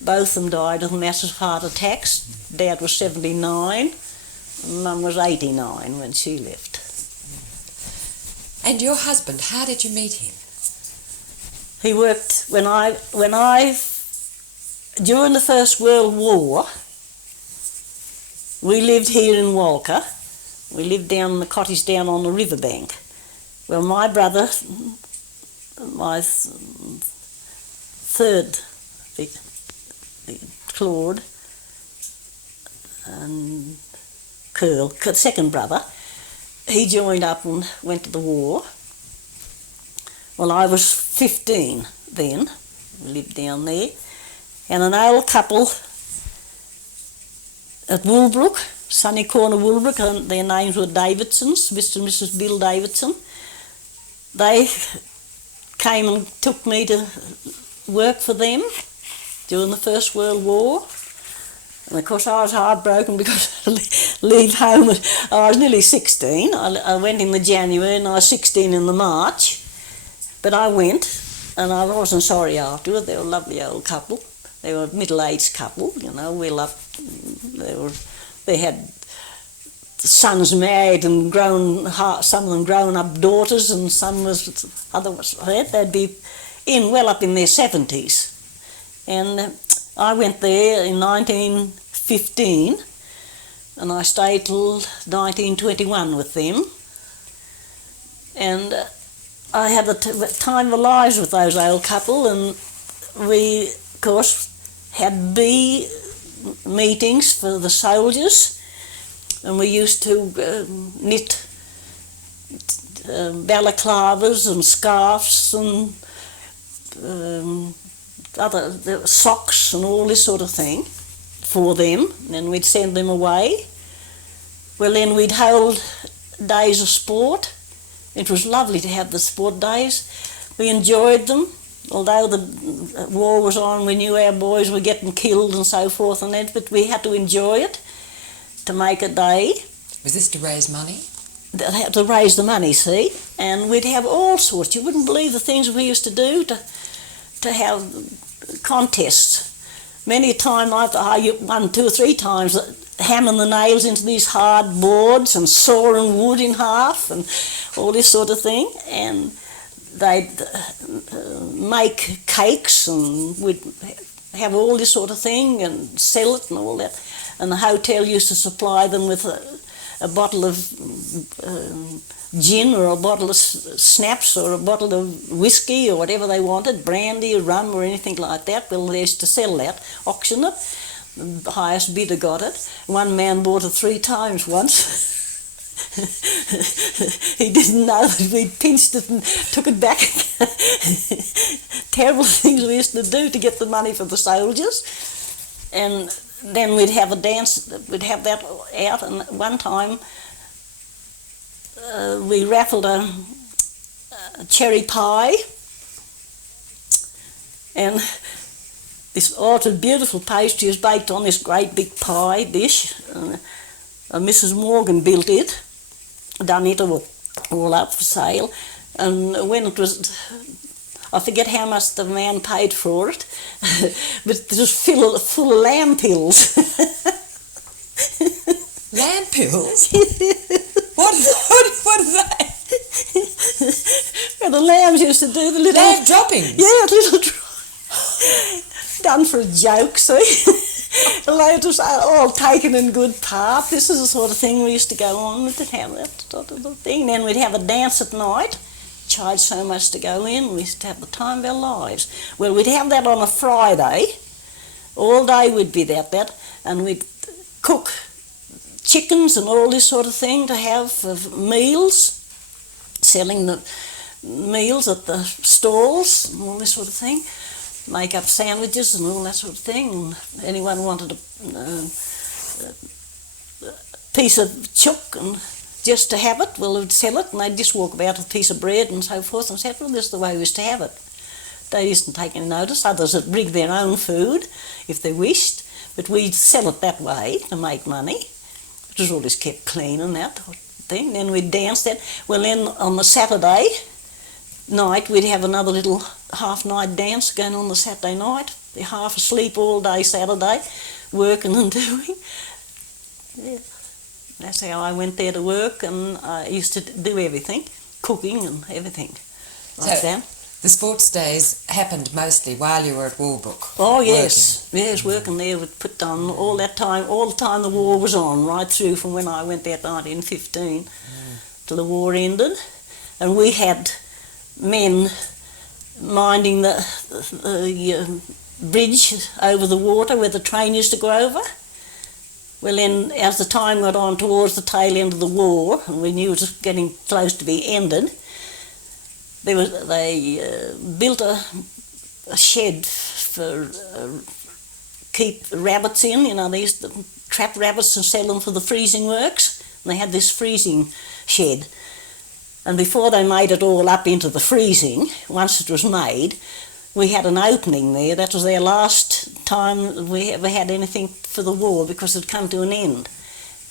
both of them died of massive heart attacks. Dad was 79 and Mum was 89 when she left. And your husband, how did you meet him? He worked when I during the First World War. We lived here in Walcha. We lived down in the cottage down on the riverbank. Well, my brother, my third, Claude, and Curl, second brother, he joined up and went to the war. Well, I was 15 then. We lived down there. And an old couple at Woolbrook, Sunny Corner Woolbrook, and their names were Davidsons, Mr. and Mrs. Bill Davidson. They came and took me to work for them during the First World War. And of course I was heartbroken because I leave home. I was nearly 16. I went in the January and I was 16 in the March. But I went, and I wasn't sorry afterward. They were a lovely old couple. They were a middle-aged couple, you know, well up. They had sons married and grown, some of them grown up daughters, and some they'd be well up in their 70s. And I went there in 1915, and I stayed till 1921 with them. And I had the time of our lives with those old couple, and we, of course, had bee meetings for the soldiers, and we used to knit balaclavas and scarves and other socks and all this sort of thing for them, and we'd send them away. Well, then we'd hold days of sport. It was lovely to have the sport days. We enjoyed them. Although the war was on, we knew our boys were getting killed and so forth and that, but we had to enjoy it to make a day. Was this to raise money? To raise the money, see? And we'd have all sorts. You wouldn't believe the things we used to do to have contests. Many a time I won 2 or 3 times, hammering the nails into these hard boards and sawing wood in half and all this sort of thing. And they'd make cakes and we'd have all this sort of thing and sell it and all that. And the hotel used to supply them with a bottle of gin or a bottle of snaps or a bottle of whiskey or whatever they wanted, brandy or rum or anything like that. Well, they used to sell that, auction it. The highest bidder got it. One man bought it 3 times once. He didn't know that we'd pinched it and took it back. Terrible things we used to do to get the money for the soldiers. And then we'd have a dance, we'd have that out, and one time we raffled a cherry pie, and this altered beautiful pastry was baked on this great big pie dish. Mrs. Morgan built it, done it all up for sale, and when it was, I forget how much the man paid for it, but it was full of lamb pills. Lamb pills? What are they? Well, the lambs used to do the little... Lamb droppings? Yeah, little done for a joke, see? It was all taken in good part. This is the sort of thing we used to go on with, and have that sort of thing. Then we'd have a dance at night, charge so much to go in. We used to have the time of our lives. Well, we'd have that on a Friday. All day we'd be at that, and we'd cook chickens and all this sort of thing to have for meals, selling the meals at the stalls and all this sort of thing, make up sandwiches and all that sort of thing. And anyone wanted a piece of chook and just to have it, well, they'd sell it and they'd just walk about with a piece of bread and so forth and said, well, this is the way we used to have it. They didn't take any notice. Others would bring their own food if they wished, but we'd sell it that way to make money. It was always kept clean and that thing. Then we'd dance that. Well, then on the Saturday night, we'd have another little half-night dance going on the Saturday night. They're half asleep all day Saturday, working and doing. Yeah. That's how I went there to work, and I used to do everything, cooking and everything like that. The sports days happened mostly while you were at Walbrook? Oh, yes. Working. Yes, working there would put on all that time, all the time the war was on, right through from when I went there in 1915 till the war ended. And we had men minding the bridge over the water where the train used to go over. Well, then, as the time got on towards the tail end of the war, and we knew it was getting close to be ended, they built a shed for keep rabbits in. You know, they used to trap rabbits and sell them for the freezing works. And they had this freezing shed. And before they made it all up into the freezing, once it was made, we had an opening there. That was their last time we ever had anything for the war because it had come to an end.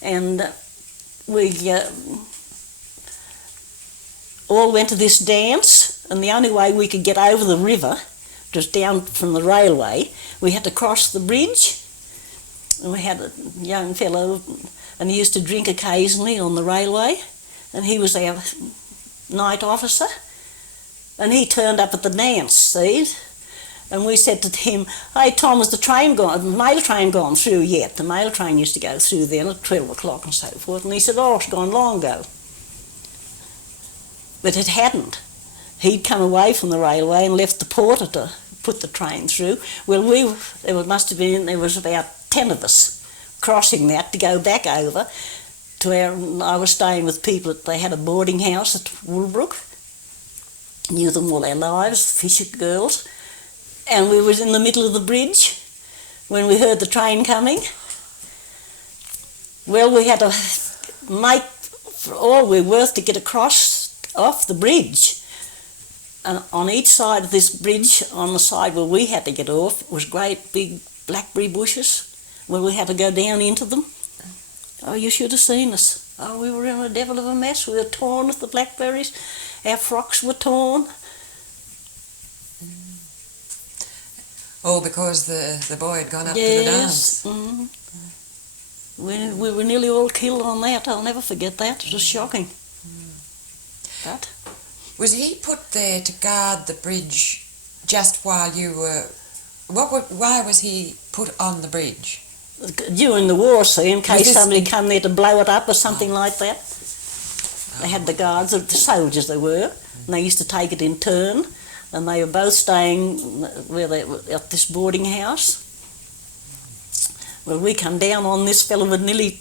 And we all went to this dance, and the only way we could get over the river, just down from the railway, we had to cross the bridge. And we had a young fellow, and he used to drink occasionally on the railway, and he was our night officer. And he turned up at the dance, see? And we said to him, hey Tom, has the mail train gone through yet? The mail train used to go through then at 12 o'clock and so forth. And he said, oh, it's gone long ago. But it hadn't. He'd come away from the railway and left the porter to put the train through. Well, there was about 10 of us crossing that to go back over to I was staying with people they had a boarding house at Woolbrook. Knew them all our lives, Fisher girls, and we was in the middle of the bridge when we heard the train coming. Well, we had to make for all we were worth to get across off the bridge, and on each side of this bridge, on the side where we had to get off, was great big blackberry bushes where we had to go down into them. Oh, you should have seen us. Oh, we were in a devil of a mess. We were torn with the blackberries. Our frocks were torn. All because the boy had gone up to the dance. We were nearly all killed on that. I'll never forget that. It was shocking. But was he put there to guard the bridge just while you were... Why was he put on the bridge? During the war, see, in case somebody come there to blow it up or something like that. They had the guards, the soldiers they were, and they used to take it in turn, and they were both staying where they were at this boarding house. Well, we come down on this fellow who nearly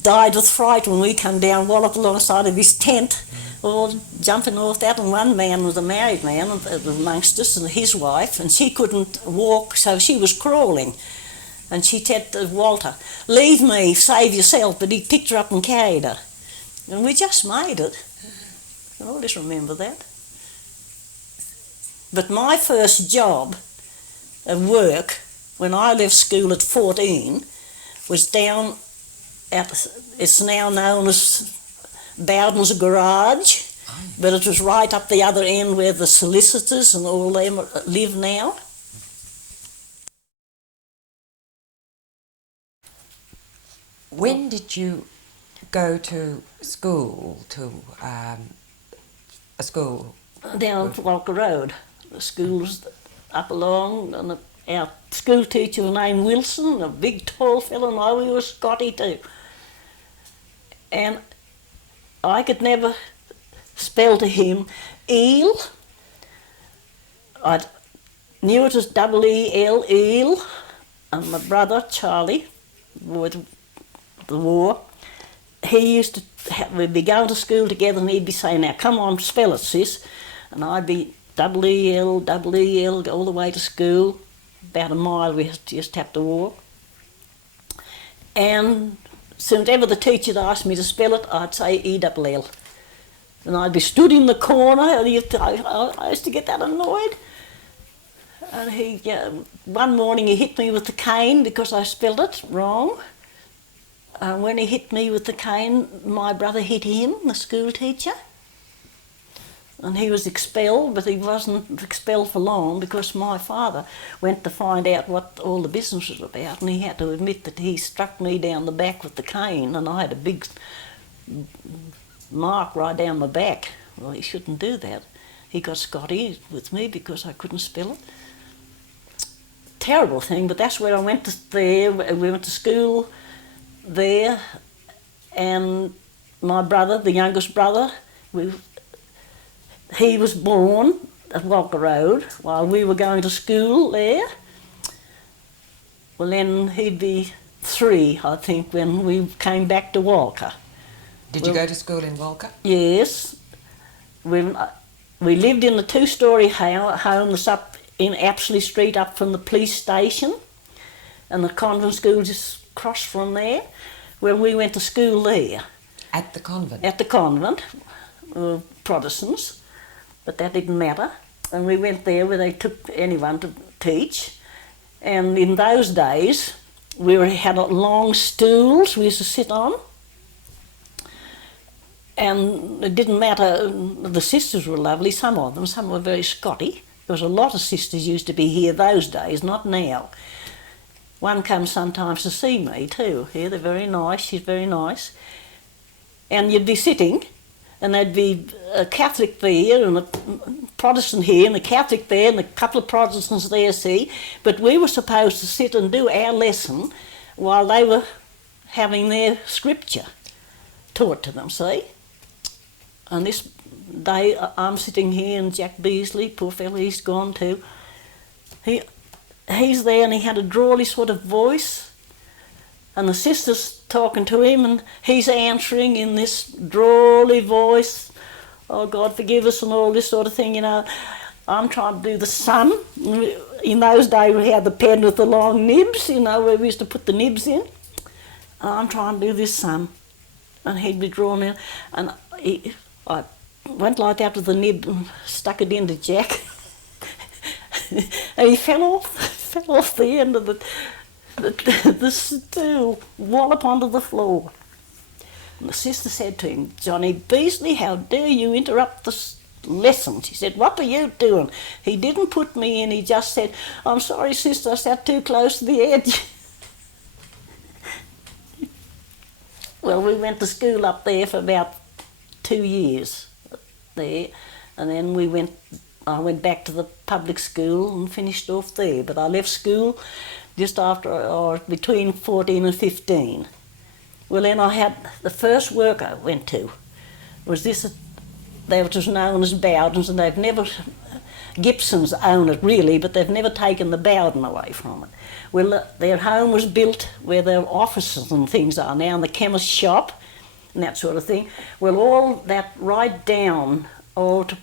died with fright when we come down, wallop alongside of his tent, all jumping off that, and one man was a married man amongst us, and his wife, and she couldn't walk, so she was crawling. And she said to Walter, leave me, save yourself, but he picked her up and carried her. And we just made it. I always remember that. But my first job of work, when I left school at 14, was down at, it's now known as Bowden's Garage, but it was right up the other end where the solicitors and all them live now. When did you go to school, a school? Down Walcha Road. The school was up along, and our school teacher was named Wilson, a big tall fellow, and I was Scotty too. And I could never spell to him eel. I knew it was double E-L, eel, and my brother Charlie would after the war, he used to, we'd be going to school together and he'd be saying, now come on, spell it, sis. And I'd be E-E-L, go all the way to school, about a mile we just have to walk. And soon ever the teacher'd ask me to spell it, I'd say E-double-L. And I'd be stood in the corner, and I used to get that annoyed. And one morning he hit me with the cane because I spelled it wrong. When he hit me with the cane, my brother hit him, the school teacher. And he was expelled, but he wasn't expelled for long because my father went to find out what all the business was about, and he had to admit that he struck me down the back with the cane, and I had a big mark right down my back. Well, he shouldn't do that. He got Scotty with me because I couldn't spell it. Terrible thing, but that's where I went to there. We went to school there, and my brother, the youngest brother, he was born at Walcha Road while we were going to school there. Well, then he'd be 3, I think, when we came back to Walcha. Did you go to school in Walcha? Yes. We lived in a 2-storey home that's up in Apsley Street, up from the police station, and the convent school just across from there. Well, we went to school there. At the convent? At the convent, Protestants, but that didn't matter. And we went there where they took anyone to teach. And in those days, we had long stools we used to sit on. And it didn't matter, the sisters were lovely, some of them, some were very Scotty. There was a lot of sisters used to be here those days, not now. One comes sometimes to see me too here, they're very nice, she's very nice. And you'd be sitting, and there'd be a Catholic there, and a Protestant here, and a Catholic there, and a couple of Protestants there, see. But we were supposed to sit and do our lesson while they were having their scripture taught to them, see. And this day I'm sitting here, and Jack Beasley, poor fellow, he's gone too. He's there, and he had a drawly sort of voice, and the sister's talking to him, and he's answering in this drawly voice, oh God forgive us, and all this sort of thing, you know. I'm trying to do the sum. In those days we had the pen with the long nibs, you know, where we used to put the nibs in. I'm trying to do this sum, and he'd be drawing in, and I went like that with the nib and stuck it into Jack. And he fell off the end of the stool, wallop onto the floor. And the sister said to him, Johnny Beasley, how dare you interrupt the lesson? She said, what are you doing? He didn't put me in, he just said, I'm sorry, sister, I sat too close to the edge. Well, we went to school up there for about 2 years there, and then I went back to the public school and finished off there, but I left school just after, or between 14 and 15. Well, then I had the first work I went to was this, that was known as Bowden's, and they've never, Gibsons own it really, but they've never taken the Bowden away from it. Well, their home was built where their offices and things are now, and the chemist's shop and that sort of thing. Well, all that right down, all to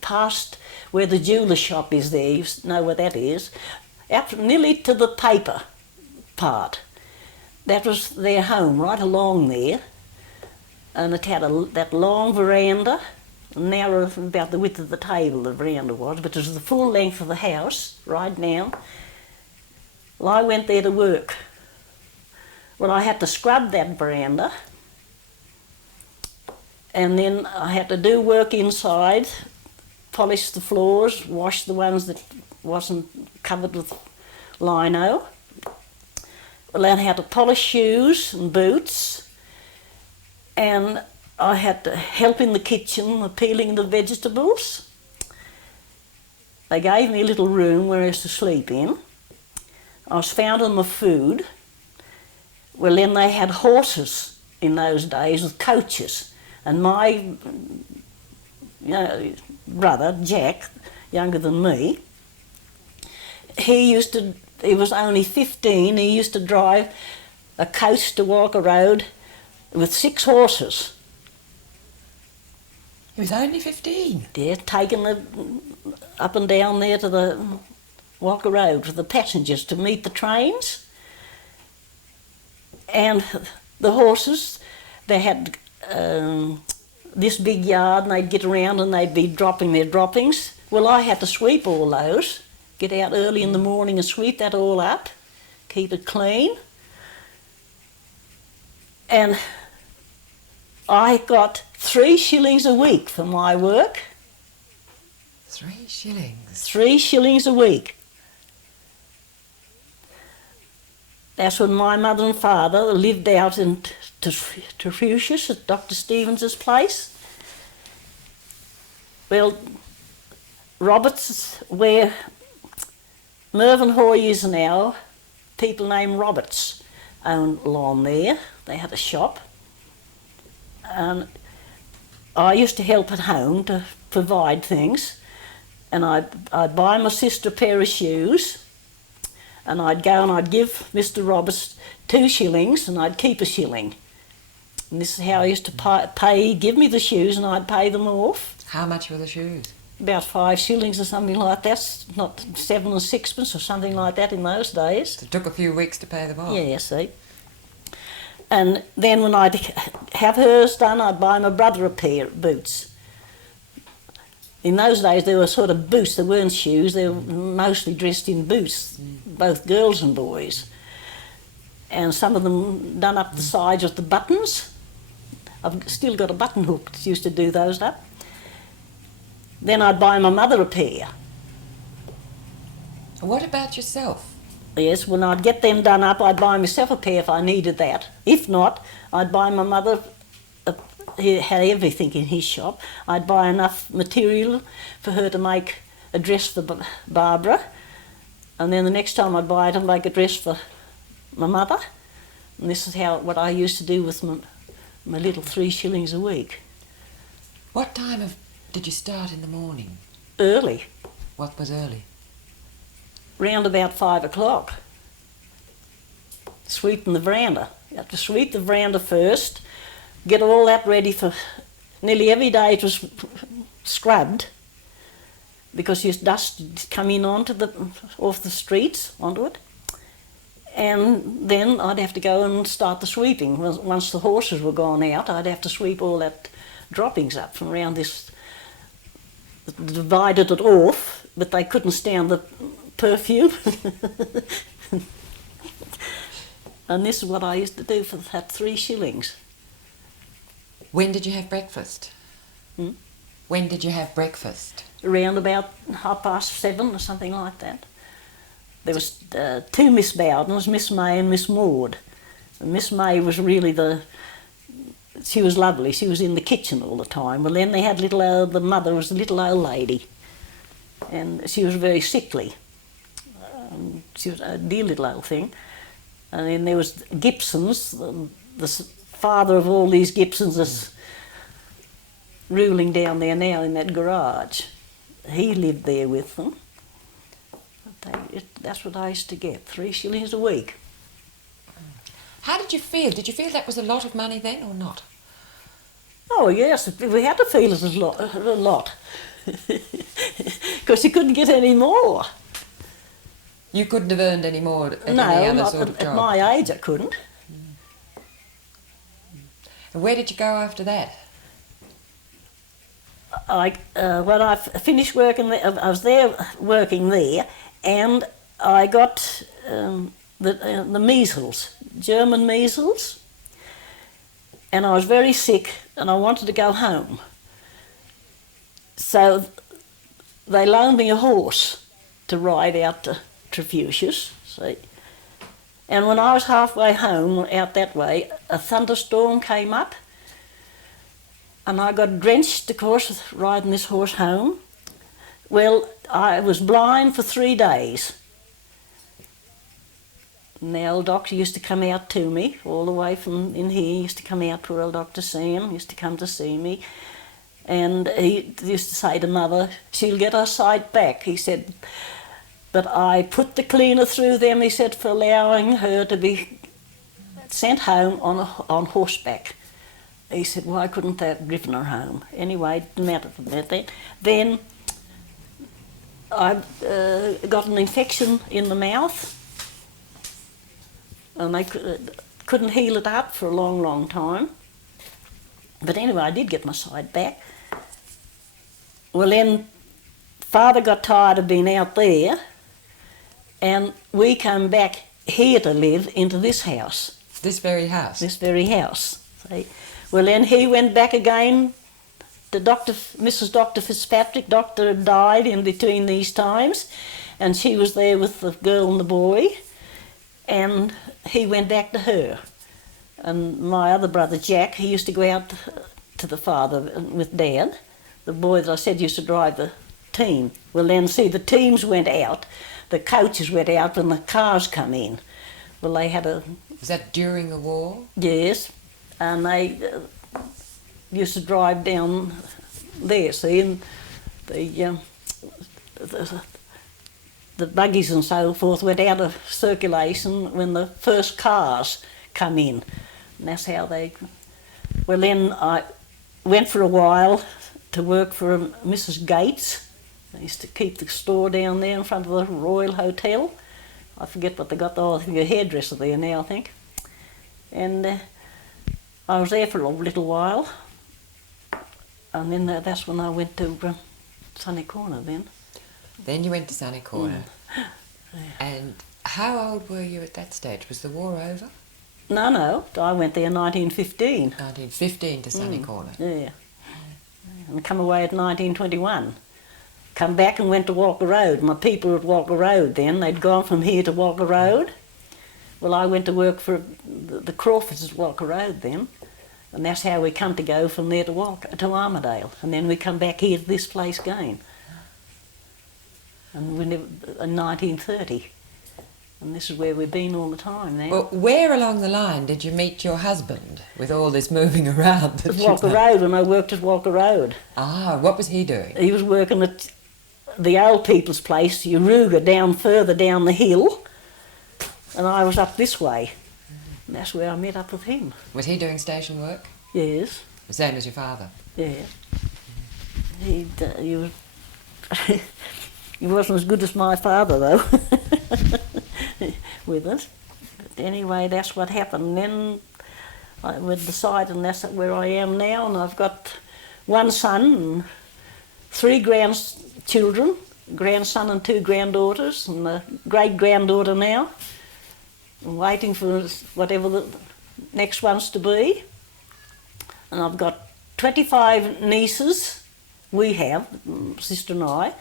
past where the jeweller shop is there, you know where that is, up nearly to the paper part. That was their home, right along there, and it had that long veranda, narrow, about the width of the table the veranda was, but it was the full length of the house, right down. Well, I went there to work. Well, I had to scrub that veranda, and then I had to do work inside, polish the floors, wash the ones that wasn't covered with lino. Well, then I had to polish shoes and boots, and I had to help in the kitchen, peeling the vegetables. They gave me a little room where I used to sleep in. I was found on the food. Well, then they had horses in those days with coaches, and my brother, Jack, younger than me, he was only 15, he used to drive a coast to Walcha Road with 6 horses. He was only 15. Yeah, taking the up and down there to the Walcha Road for the passengers to meet the trains. And the horses, they had this big yard, and they'd get around and they'd be dropping their droppings. Well, I had to sweep all those, get out early in the morning and sweep that all up, keep it clean. And I got 3 shillings a week for my work. 3 shillings? 3 shillings a week. That's when my mother and father lived out in Trefusis at Dr. Stevens's place. Well, Roberts, where Mervyn Hoy is now, people named Roberts owned lawn there. They had a shop. And I used to help at home to provide things. And I'd buy my sister a pair of shoes. And I'd go and I'd give Mr. Roberts 2 shillings and I'd keep a shilling. And this is how I used to pay, give me the shoes and I'd pay them off. How much were the shoes? About 5 shillings or something like that, not 7 and 6pence or something like that in those days. It took a few weeks to pay them off. Yeah, see. And then when I'd have hers done, I'd buy my brother a pair of boots. In those days, they were sort of boots. They weren't shoes. They were mostly dressed in boots, both girls and boys. And some of them done up the sides with the buttons. I've still got a button hook that used to do those up. Then I'd buy my mother a pair. What about yourself? Yes, when I'd get them done up, I'd buy myself a pair if I needed that. If not, I'd buy my mother. He had everything in his shop. I'd buy enough material for her to make a dress for Barbara, and then the next time I'd buy it and make a dress for my mother. And this is what I used to do with my little 3 shillings a week. What time did you start in the morning? Early. What was early? Round about 5 o'clock. Sweeping the veranda. You have to sweep the veranda first. Get all that ready for nearly every day. It was scrubbed because your dust come in off the streets onto it, and then I'd have to go and start the sweeping. Once the horses were gone out, I'd have to sweep all that droppings up from around this. Divided it off, but they couldn't stand the perfume. And this is what I used to do for that 3 shillings. When did you have breakfast? Hmm? When did you have breakfast? Around about 7:30 or something like that. There was 2 Miss Bowdens, Miss May and Miss Maud. And Miss May was really she was lovely. She was in the kitchen all the time. Well, then they had the mother was a little old lady, and she was very sickly. She was a dear little old thing. And then there was Gibson's, the father of all these Gibsons is ruling down there now in that garage. He lived there with them. That's what I used to get, 3 shillings a week. How did you feel? Did you feel that was a lot of money then or not? Oh yes, we had to feel it a lot. Because you couldn't get any more. You couldn't have earned any more at any other not sort of job? at my age I couldn't. And where did you go after that? When I finished working there, I was there working there, and I got the measles, German measles, and I was very sick and I wanted to go home. So they loaned me a horse to ride out to Trefusis, see. And when I was halfway home, out that way, a thunderstorm came up and I got drenched, of course, riding this horse home. Well, I was blind for 3 days. And the old doctor used to come out to me, all the way from in here. He used to come out to old Dr. Sam, used to come to see me. And he used to say to Mother, she'll get her sight back, he said. But I put the cleaner through them, he said, for allowing her to be sent home on horseback. He said, why couldn't they have driven her home? Anyway, it didn't matter for that. Then I got an infection in the mouth, and they couldn't heal it up for a long, long time. But anyway, I did get my sight back. Well, then Father got tired of being out there, and we came back here to live into this house. This very house? This very house. See? Well, then he went back again to Mrs. Dr. Fitzpatrick. Doctor had died in between these times, and she was there with the girl and the boy, and he went back to her. And my other brother, Jack, he used to go out to the father with Dad, the boy that I said used to drive the team. Well, then, see, the teams went out, the coaches went out, and the cars come in. Well, they had a... Was that during the war? Yes, and they used to drive down there, see, and the buggies and so forth went out of circulation when the first cars come in. And that's how they... Well, then I went for a while to work for Mrs. Gates. They used to keep the store down there in front of the Royal Hotel. I forget what they got, I think a hairdresser there now, I think. And I was there for a little while. And then that's when I went to Sunny Corner then. Then you went to Sunny Corner. And how old were you at that stage? Was the war over? No, I went there in 1915. 1915 to Sunny Corner. Yeah. And come away at 1921. Come back and went to Walker Road. My people at Walker Road then, they'd gone from here to Walker Road. Well, I went to work for the Crawfords at Walker Road then, and that's how we come to go from there to Armidale, and then we come back here to this place again. And we in 1930. And this is where we've been all the time now. Well, where along the line did you meet your husband with all this moving around? At Walker Road, when I worked at Walker Road. Ah, what was he doing? He was working at the old people's place, Uruga, down further down the hill, and I was up this way. And that's where I met up with him. Was he doing station work? Yes. The same as your father? Yeah. He was... He wasn't as good as my father, though, with us. But anyway, that's what happened. Then I would decide, and that's where I am now, and I've got one son and 3 grandchildren, grandson and 2 granddaughters, and a great-granddaughter now. I'm waiting for whatever the next one's to be. And I've got 25 nieces, we have, sister and I,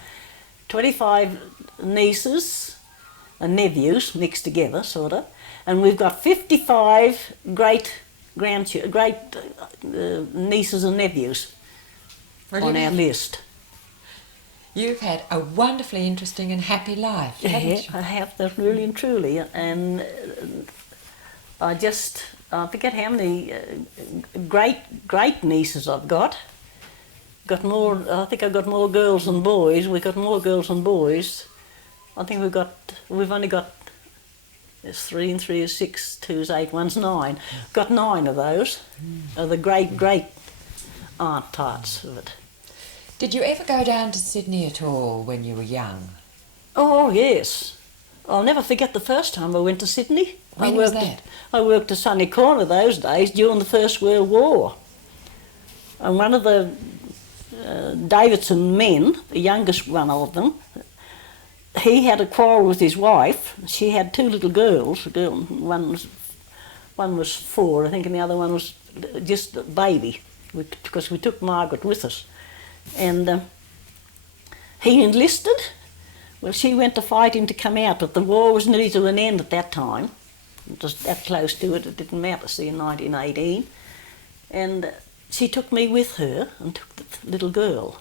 25 nieces and nephews mixed together, sort of, and we've got 55 great nieces and nephews on our list. You've had a wonderfully interesting and happy life, haven't you? I have, that really and truly, and I forget how many great nieces I've got. Got more. I think I've got more girls than boys. We've got more girls than boys. I think we've only got, there's 3 and 3 is 6, 2 is 8, 1's 9. Got 9 of those. Are the great aunt tarts of it. Did you ever go down to Sydney at all when you were young? Oh yes, I'll never forget the first time I went to Sydney. When was that? I worked at Sunny Corner those days during the First World War, and one of the Davidson men, the youngest one of them, he had a quarrel with his wife. She had 2 little girls. One was 4, I think, and the other one was just a baby, because we took Margaret with us. And he enlisted. Well, she went to fight him to come out, but the war was nearly to an end at that time. It was that close to it, it didn't matter, see, in 1918. And she took me with her and took the little girl.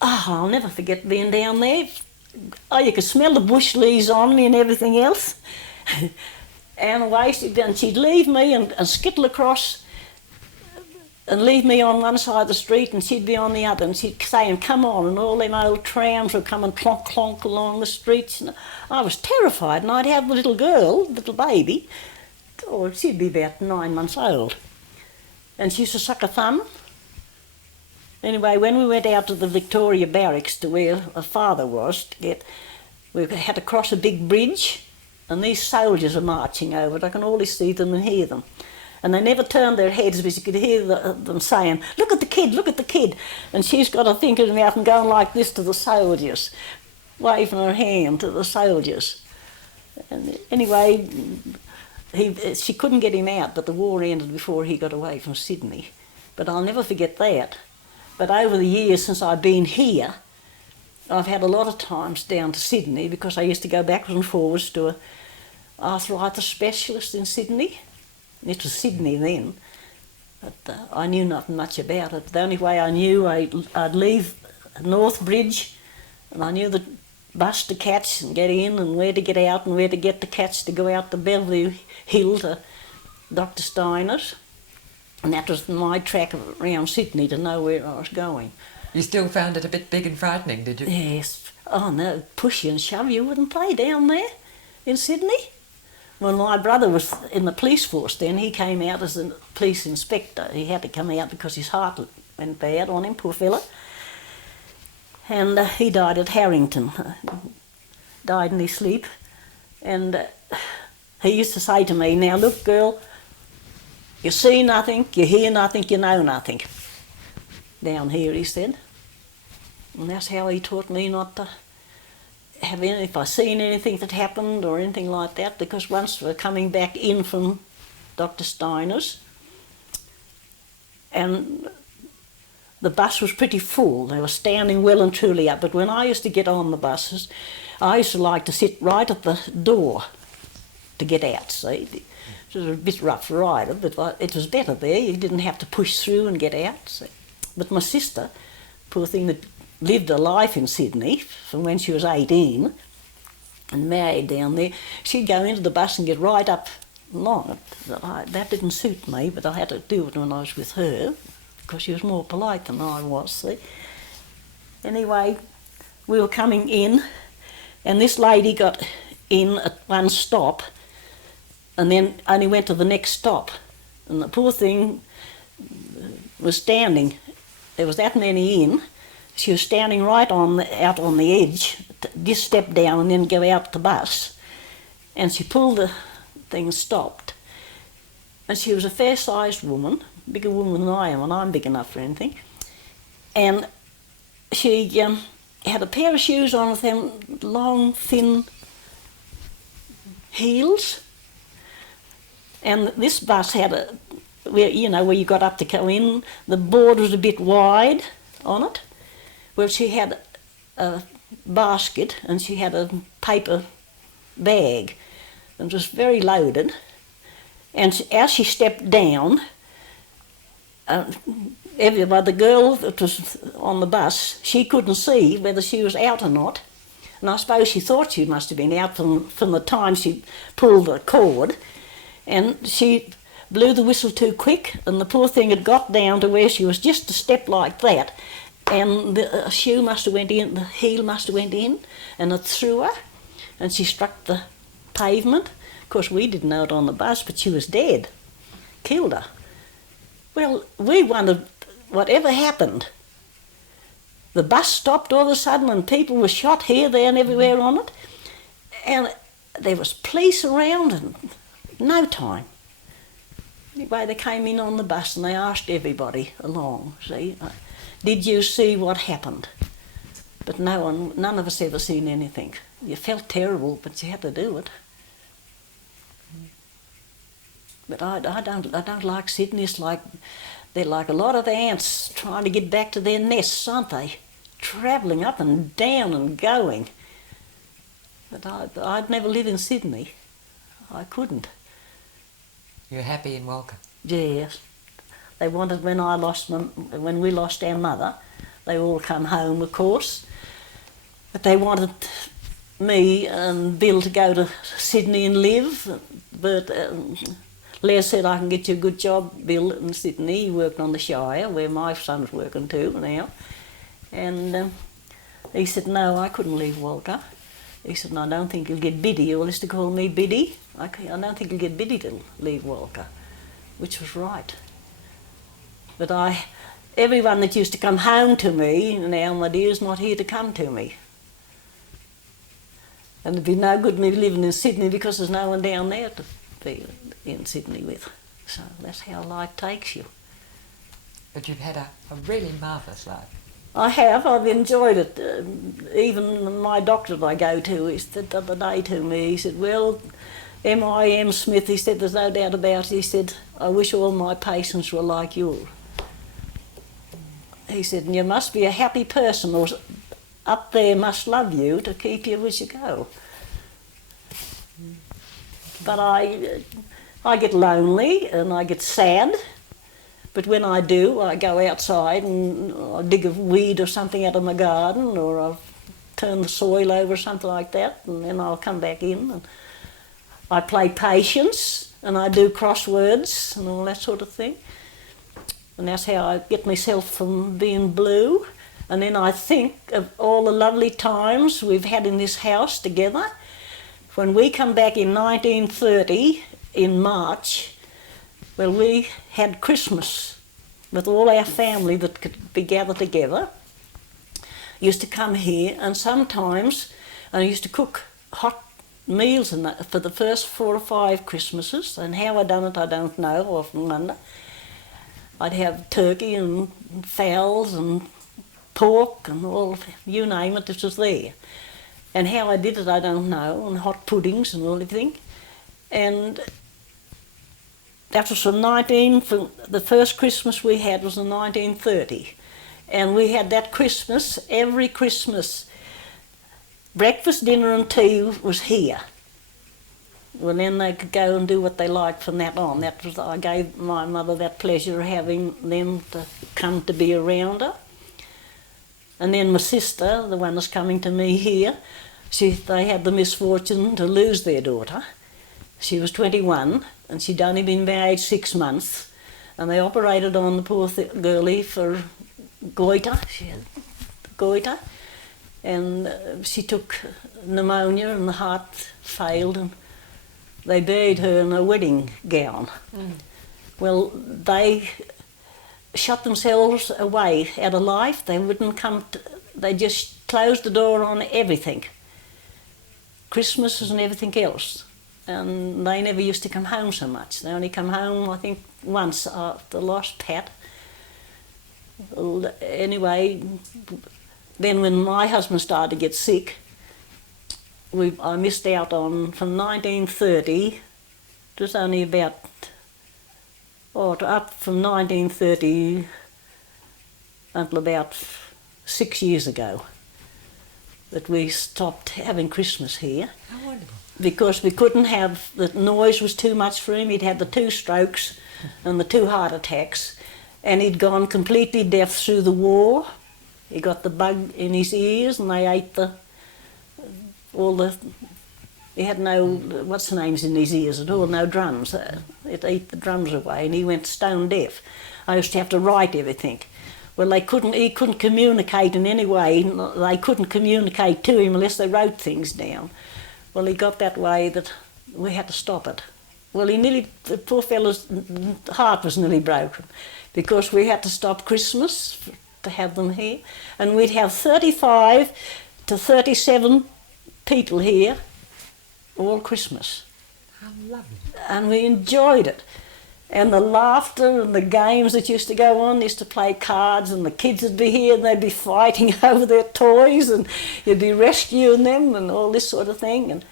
Oh, I'll never forget being down there. Oh, you could smell the bush leaves on me and everything else. And away she'd leave me and skittle across and leave me on one side of the street and she'd be on the other, and she'd say, come on, and all them old trams would come and clonk clonk along the streets. And I was terrified, and I'd have the little girl, little baby, she'd be about 9 months old. And she used to suck her thumb. Anyway, when we went out to the Victoria Barracks to where her father was, we had to cross a big bridge, and these soldiers are marching over it. I can always see them and hear them. And they never turned their heads, but you could hear them saying, "Look at the kid, look at the kid." And she's got her finger in her mouth and going like this to the soldiers, waving her hand to the soldiers. And anyway, she couldn't get him out, but the war ended before he got away from Sydney. But I'll never forget that. But over the years since I've been here, I've had a lot of times down to Sydney because I used to go backwards and forwards to an arthritis specialist in Sydney. It was Sydney then, but I knew not much about it. The only way I knew, I'd leave North Bridge, and I knew the bus to catch and get in, and where to get out, and where to get the catch to go out to Bellevue Hill to Dr. Steiner's. And that was my track around Sydney to know where I was going. You still found it a bit big and frightening, did you? Yes. Oh no, push you and shove you wouldn't play down there in Sydney. When my brother was in the police force then, he came out as a police inspector. He had to come out because his heart went bad on him, poor fella. And he died at Harrington, died in his sleep. And he used to say to me, "Now look, girl, you see nothing, you hear nothing, you know nothing." Down here, he said. And that's how he taught me not to have any, if I seen anything that happened or anything like that, because once we're coming back in from Dr. Steiner's, and the bus was pretty full. They were standing well and truly up. But when I used to get on the buses, I used to like to sit right at the door to get out, see. It was a bit rough rider, but it was better there. You didn't have to push through and get out. See. But my sister, poor thing, that lived a life in Sydney from when she was 18 and married down there, she'd go into the bus and get right up along it. That didn't suit me, but I had to do it when I was with her because she was more polite than I was, see. Anyway, we were coming in and this lady got in at one stop and then only went to the next stop. And the poor thing was standing. There was that many in. She was standing right out on the edge, just step down and then go out the bus. And she pulled the thing and stopped. And she was a fair-sized woman, bigger woman than I am, and I'm big enough for anything. And she had a pair of shoes on with them long, thin heels. And this bus had where you got up to go in, the board was a bit wide on it. Well, she had a basket and she had a paper bag and it was very loaded. And as she stepped down, the girl that was on the bus, she couldn't see whether she was out or not. And I suppose she thought she must have been out from the time she pulled the cord. And she blew the whistle too quick, and the poor thing had got down to where she was just a step like that, and the shoe must have went in, the heel must have went in, and it threw her, and she struck the pavement. Of course, we didn't know it on the bus, but she was dead. Killed her. Well, we wondered whatever happened. The bus stopped all of a sudden, and people were shot here, there, and everywhere on it, and there was police around, and no time. Anyway, they came in on the bus and they asked everybody along, see, did you see what happened? But none of us ever seen anything. You felt terrible, but you had to do it. But I don't like Sydney. They're like a lot of ants trying to get back to their nests, aren't they? Travelling up and down and going. But I'd never live in Sydney. I couldn't. You're happy in Walcha? Yes. They wanted, when we lost our mother, they all come home, of course. But they wanted me and Bill to go to Sydney and live. But Les said, "I can get you a good job, Bill, in Sydney." He worked on the Shire, where my son's working too now. And he said, "No, I couldn't leave Walcha." He said, I don't think you'll get Biddy. You used to call me Biddy. I don't think you'll get Biddy to leave Walcha, which was right. But everyone that used to come home to me, now my dear's not here to come to me. And it'd be no good me living in Sydney because there's no one down there to be in Sydney with. So that's how life takes you. But you've had a really marvellous life. I have. I've enjoyed it. Even my doctor that I go to, he said the other day to me, he said, well, M.I.M. Smith, he said, there's no doubt about it. He said, I wish all my patients were like you. He said, and you must be a happy person, or up there must love you to keep you as you go. But I get lonely and I get sad. But when I do, I go outside and I dig a weed or something out of my garden, or I'll turn the soil over or something like that, and then I'll come back in and I play patience and I do crosswords and all that sort of thing. And that's how I get myself from being blue. And then I think of all the lovely times we've had in this house together. When we come back in 1930, in March, well, we had Christmas with all our family that could be gathered together. Used to come here, and sometimes I used to cook hot meals for the first 4 or 5 Christmases, and how I done it I don't know, I often wonder. I'd have turkey and fowls and pork and all, you name it, it was there. And how I did it I don't know, and hot puddings and all everything. And that was from the first Christmas we had was in 1930. And we had that Christmas, every Christmas. Breakfast, dinner and tea was here. Well, then they could go and do what they liked from that on. I gave my mother that pleasure of having them to come to be around her. And then my sister, the one that's coming to me here, they had the misfortune to lose their daughter. She was 21 and she'd only been married 6 months, and they operated on the poor girlie for goiter. She had goiter, and she took pneumonia and the heart failed, and they buried her in a wedding gown. Well, they shut themselves away out of life. They wouldn't come they just closed the door on everything, Christmases and everything else. And they never used to come home so much. They only come home, I think, once after lost Pat. Anyway, then when my husband started to get sick, I missed out on, from 1930, it was only about, up from 1930 until about 6 years ago, that we stopped having Christmas here. How wonderful. Because we couldn't have, the noise was too much for him. He'd had the 2 strokes and the 2 heart attacks, and he'd gone completely deaf through the war. He got the bug in his ears, and they ate he had no, what's the names in his ears at all, no drums. It ate the drums away, and he went stone deaf. I used to have to write everything. Well, he couldn't communicate in any way. They couldn't communicate to him unless they wrote things down. Well, he got that way that we had to stop it. Well, the poor fellow's heart was nearly broken because we had to stop Christmas to have them here. And we'd have 35 to 37 people here all Christmas. How lovely. And we enjoyed it. And the laughter and the games that used to go on, used to play cards, and the kids would be here and they'd be fighting over their toys, and you'd be rescuing them and all this sort of thing. And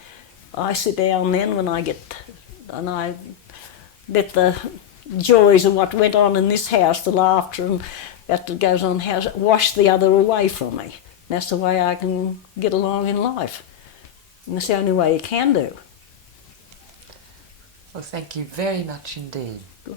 I sit down then and I let the joys of what went on in this house, the laughter and that goes on in the house, wash the other away from me. And that's the way I can get along in life. And that's the only way you can do. Well, thank you very much indeed. Good.